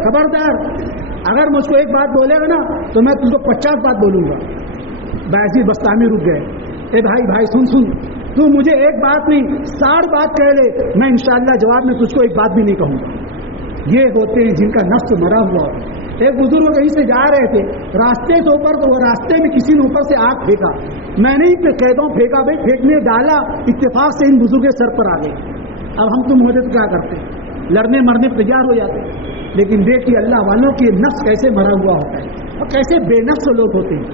خبردار اگر مجھ کو ایک بات بولے گا نا تو میں تم کو 50 بات بولوں گا. عباسی بستانی رک گئے. اے بھائی سن تو مجھے ایک بات نہیں 60 بات کہہ لے, میں انشاءاللہ جواب میں تجھ کو ایک بات بھی نہیں کہوں گا. یہ ہوتے ہیں جن کا نفس مرا ہوا. ایک بزرگ کہیں سے جا رہے تھے, راستے کے اوپر تو وہ راستے میں کسی نے اوپر سے آگ پھینکا. میں نے کہتا ہوں پھینکا بھائی, پھینکنے ڈالا, اتفاق سے ان بزرگ کے سر پر آ گئے. اب ہم تم ہوتے تو کیا کرتے, لڑنے مرنے تیار ہو جاتے. لیکن دیکھیے اللہ والوں کی نفس کیسے مرا ہوا ہوتا ہے اور کیسے بے نفس لوگ ہوتے ہیں.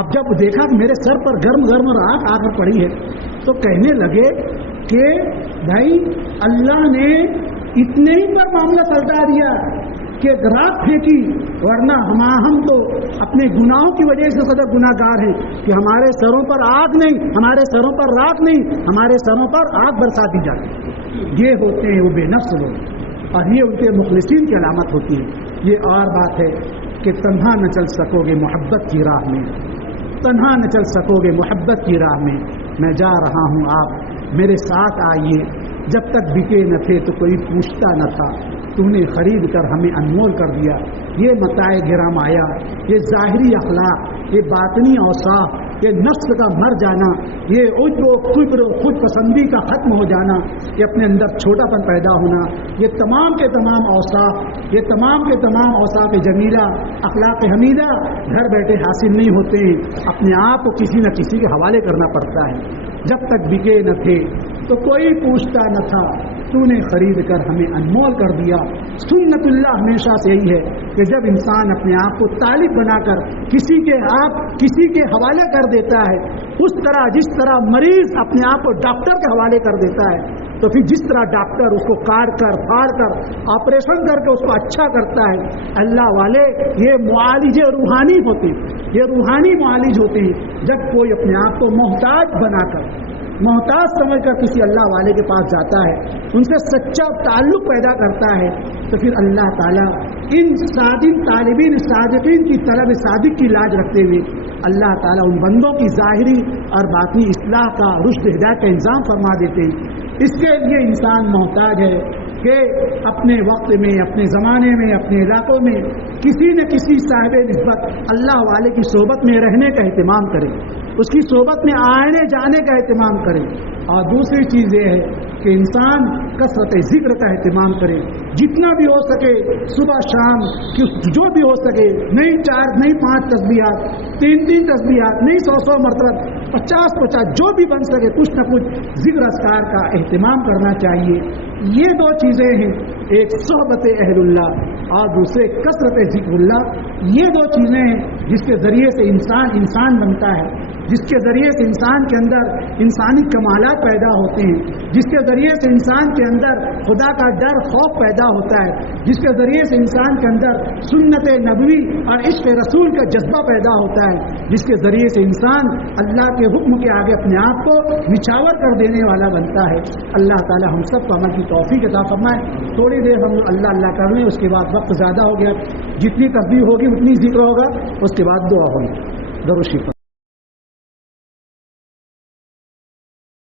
اب جب دیکھا کہ میرے سر پر گرم راکھ آ کر پڑی ہے تو کہنے لگے کہ بھائی اللہ نے اتنے ہی پر معاملہ سلٹا دیا کہ راکھ پھینکی, ورنہ ہم تو اپنے گناہوں کی وجہ سے سدا گناہ گار ہیں کہ ہمارے سروں پر آگ نہیں, ہمارے سروں پر راکھ نہیں, ہمارے سروں پر آگ برسا دی جاتی. یہ ہوتے ہیں وہ بے نفس لوگ اور یہ ان کے مخلصین کی علامت ہوتی ہے. یہ اور بات ہے کہ تنہا نہ چل سکو گے محبت کی راہ میں, تنہا نہ چل سکو گے محبت کی راہ میں. میں جا رہا ہوں آپ میرے ساتھ آئیے. جب تک بکے نہ تھے تو کوئی پوچھتا نہ تھا, تو نے خرید کر ہمیں انمول کر دیا. یہ متاع گرام آیا, یہ ظاہری اخلاق, یہ باطنی اوصاف, یہ نفس کا مر جانا, یہ عجب و کبر و خود پسندی کا ختم ہو جانا, یہ اپنے اندر چھوٹا پن پیدا ہونا, یہ تمام کے تمام اوصاف, یہ تمام کے تمام اوصاف جمیلہ, اخلاق حمیدہ گھر بیٹھے حاصل نہیں ہوتے ہیں. اپنے آپ کو کسی نہ کسی کے حوالے کرنا پڑتا ہے. جب تک بکے نہ تھے تو کوئی پوچھتا نہ تھا, تو نے خرید کر ہمیں انمول کر دیا. سنت اللہ ہمیشہ سے یہی ہے کہ جب انسان اپنے آپ کو طالب بنا کر کسی کے حوالے کر دیتا ہے, اس طرح جس طرح مریض اپنے آپ کو ڈاکٹر کے حوالے کر دیتا ہے, تو پھر جس طرح ڈاکٹر اس کو کاٹ کر پھاڑ کر آپریشن کر کے اس کو اچھا کرتا ہے, اللہ والے یہ معالج روحانی ہوتے ہیں, یہ روحانی معالج ہوتے ہیں. جب کوئی اپنے آپ کو محتاج بنا کر, محتاج سمجھ کر کسی اللہ والے کے پاس جاتا ہے, ان سے سچا تعلق پیدا کرتا ہے, تو پھر اللہ تعالیٰ ان صادق طالبین صادقین کی طلب صادق کی لاج رکھتے ہوئے اللہ تعالیٰ ان بندوں کی ظاہری اور باطنی اصلاح کا, رشد ہدایت کا انتظام فرما دیتے ہیں. اس کے لیے انسان محتاج ہے کہ اپنے وقت میں, اپنے زمانے میں, اپنے علاقوں میں کسی نہ کسی صاحب نسبت اللہ والے کی صحبت میں رہنے کا اہتمام کرے, اس کی صحبت میں آنے جانے کا اہتمام کرے. اور دوسری چیز یہ ہے کہ انسان کثرت ذکر کا اہتمام کرے, جتنا بھی ہو سکے صبح شام جو بھی ہو سکے, نہیں 4 نہیں 5 تسبیحات, 3 تسبیحات, نہیں 100 مرتبہ, 50 جو بھی بن سکے کچھ نہ کچھ ذکر اذکار کا اہتمام کرنا چاہیے. یہ 2 چیزیں ہیں, ایک صحبت اہل اللہ اور دوسرے کثرت ذکر اللہ. یہ 2 چیزیں ہیں جس کے ذریعے سے انسان بنتا ہے. جس کے ذریعے سے انسان کے اندر انسانی کمالات پیدا ہوتے ہیں، جس کے ذریعے سے انسان کے اندر خدا کا ڈر خوف پیدا ہوتا ہے، جس کے ذریعے سے انسان کے اندر سنت نبوی اور عشق رسول کا جذبہ پیدا ہوتا ہے، جس کے ذریعے سے انسان اللہ کے حکم کے آگے اپنے آپ کو نچھاور کر دینے والا بنتا ہے۔ اللہ تعالی ہم سب کو عمل کی توفیق عطا فرمائے۔ تھوڑی دیر ہم اللہ کر لیں، اس کے بعد وقت زیادہ ہو گیا، جتنی تسبیح ہوگی اتنی ذکر ہوگا، اس کے بعد دعا ہوگی۔ درود شریف